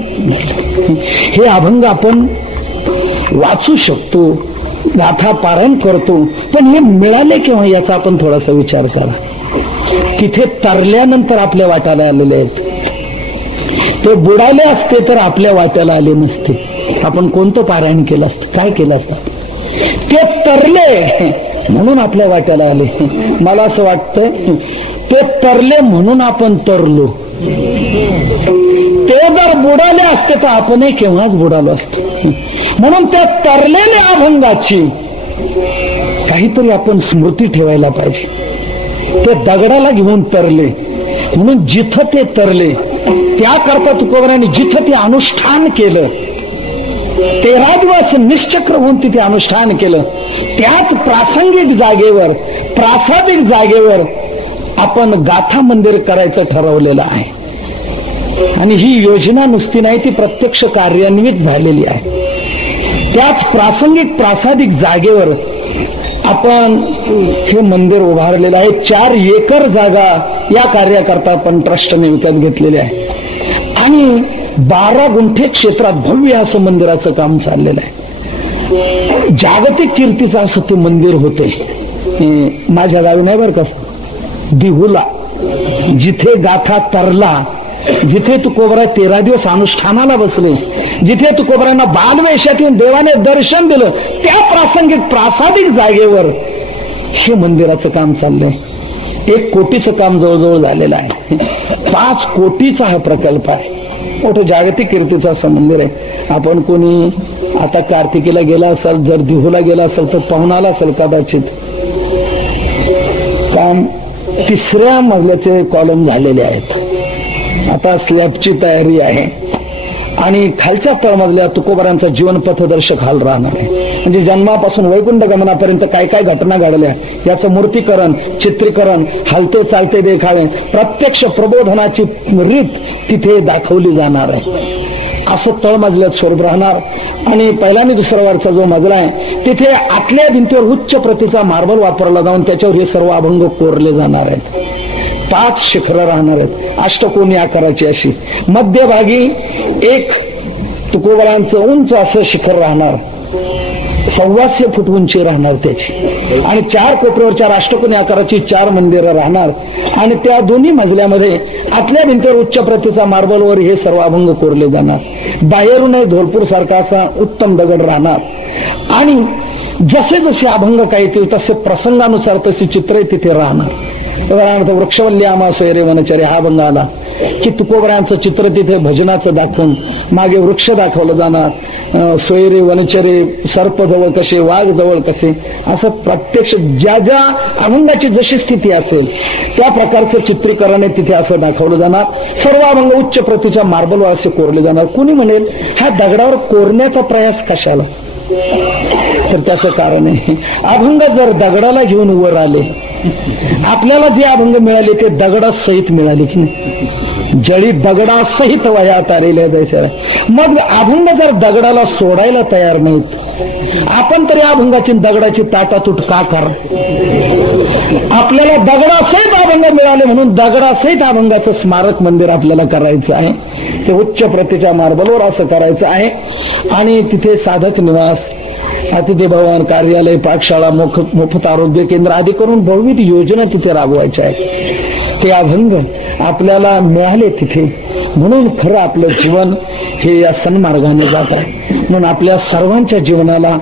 हे अभंग आपण वाचू शकतो, गाथा पारायण करतो, पण हे मिळाले केव्हा याचा आपण थोडासा विचार करा. तिथे तरल्यानंतर आपल्या वाट्याला आलेले आहेत. ते बुडाले असते तर आपल्या वाट्याला आले नसते. आपण कोणतं पारायण केलं असतं, काय केलं असतं? ते तरले म्हणून आपल्या वाट्याला आले. मला असं वाटतं ते तरले म्हणून आपण तरलो. ते जर बुडाले असते तर आपणही केव्हाच बुडालो असतो. म्हणून त्या तरलेल्या अभंगाची काहीतरी आपण स्मृती ठेवायला पाहिजे. ते दगडाला घेऊन तरले म्हणून जिथं ते तरले त्याकरता तुकोबारांनी जिथं ते अनुष्ठान केलं, 13 दिवस निश्चक्र होऊन तिथे अनुष्ठान केलं, त्याच प्रासंगिक जागेवर, प्रासादिक जागेवर आपण गाथा मंदिर करायचं ठरवलेलं आहे. आणि ही योजना नुसती नाही, ती प्रत्यक्ष कार्यान्वित झालेली आहे. त्याच प्रासंगिक प्रासादिक जागेवर आपण हे मंदिर उभारलेलं आहे. 4 एकर जागा या कार्याकरता आपण ट्रस्टने विकत घेतलेली आहे आणि 12 गुंठे क्षेत्रात भव्य असं मंदिराचं काम चाललेलं आहे. जागतिक कीर्तीचं असं ते मंदिर होते. माझ्या गावी नाही बरं का, दिहुला, जिथे गाथा तरला, जिथे तुकोबरा 13 दिवस अनुष्ठानाला बसले, जिथे तुकोबरांना बालवेशात येऊन देवाने दर्शन दिलं, त्या प्रासंगिक प्रासादिक जागेवर हे मंदिराचं काम चाललंय. 1 कोटीचं काम जवळजवळ झालेलं आहे. 5 कोटीचा हा प्रकल्प आहे. मोठं जागतिक कीर्तीचं असं मंदिर आहे. आपण कोणी आता कार्तिकीला गेला असेल, जर दिहुला गेला असेल तर पाहून आला असेल कदाचित. काम 3ऱ्या मजल्याचे कॉलम झालेले आहेत. आता स्लॅबची तयारी आहे आणि खालच्या तळमजल्या तुकोबारांचा जीवन पथदर्शक हाल राहणार आहे. म्हणजे जन्मापासून वैकुंठ गमनापर्यंत काय काय घटना घडल्या याचं मूर्तीकरण, चित्रीकरण, हालते चालते देखावे, प्रत्यक्ष प्रबोधनाची रीत तिथे दाखवली जाणार आहे. असं तळमजल्यात स्वरूप राहणार. आणि पहिला आणि दुसरा वरचा जो मजला आहे तिथे आतल्या भिंतीवर उच्च प्रतीचा मार्बल वापरला जाऊन त्याच्यावर हे सर्व अभंग कोरले जाणार आहेत. 5 शिखरं राहणार आहेत, अष्टकोनी आकाराची अशी. मध्यभागी 1 तुकोबारांचं उंच असं शिखर राहणार, 125 फूट उंची राहणार त्याची. आणि 4 कोपऱ्यावर 4 अष्टकोनी आकाराची 4 मंदिरं राहणार. आणि त्या दोन्ही मजल्यामध्ये आतल्या भिंतीवर उच्च प्रतीचा मार्बलवर हे सर्व अभंग कोरले जाणार. बाहेरूनही धोलपूर सारखा असा उत्तम दगड राहणार. आणि जसे जसे अभंग काय येतील तसे प्रसंगानुसार तशी चित्रे तिथे राहणार. उदाहरणार्थ वृक्षवल्ली आमा सोयरे वनचरे हा अभंग आला की तुकोबरांचं चित्र तिथे भजनाचं दाखवून मागे वृक्ष दाखवलं जाणार. सोयरे वनचरे, सर्प जवळ कसे, वाघ जवळ कसे, असं प्रत्यक्ष ज्या ज्या अभंगाची जशी स्थिती असेल त्या प्रकारचं चित्रीकरण तिथे असं दाखवलं जाणार. सर्व अभंग उच्च प्रतीच्या मार्बलवर असे कोरले जाणार. कुणी म्हणेल हा दगडावर कोरण्याचा प्रयास कशाला, तर त्याचं कारण आहे अभंग जर दगडाला घेऊन वर आले, आपल्याला जे अभंग मिळाले ते दगडासहित मिळाले की नाही, जळी दगडासहित वया तारेल्या जायचं. मग अभंग जर दगडाला सोडायला तयार नाहीत, आपण तरी अभंगाची दगडाची ताटातूट का करा. आपल्याला दगडासहित अभंग मिळाले म्हणून दगडासहित अभंगाचं स्मारक मंदिर आपल्याला करायचं आहे. ते उच्च प्रतीच्या मार्बलवर असं करायचं आहे. आणि तिथे साधक निवास, अतिथी भवन, कार्यालय, पाठशाळा, मोफत आरोग्य केंद्र आदी करून बहुविध योजना तिथे राबवायच्या आहेत. ते अभंग आपल्याला मिळाले तिथे, म्हणून खरं आपलं जीवन हे या सन्मार्गाने जात आहे. म्हणून आपल्या सर्वांच्या जीवनाला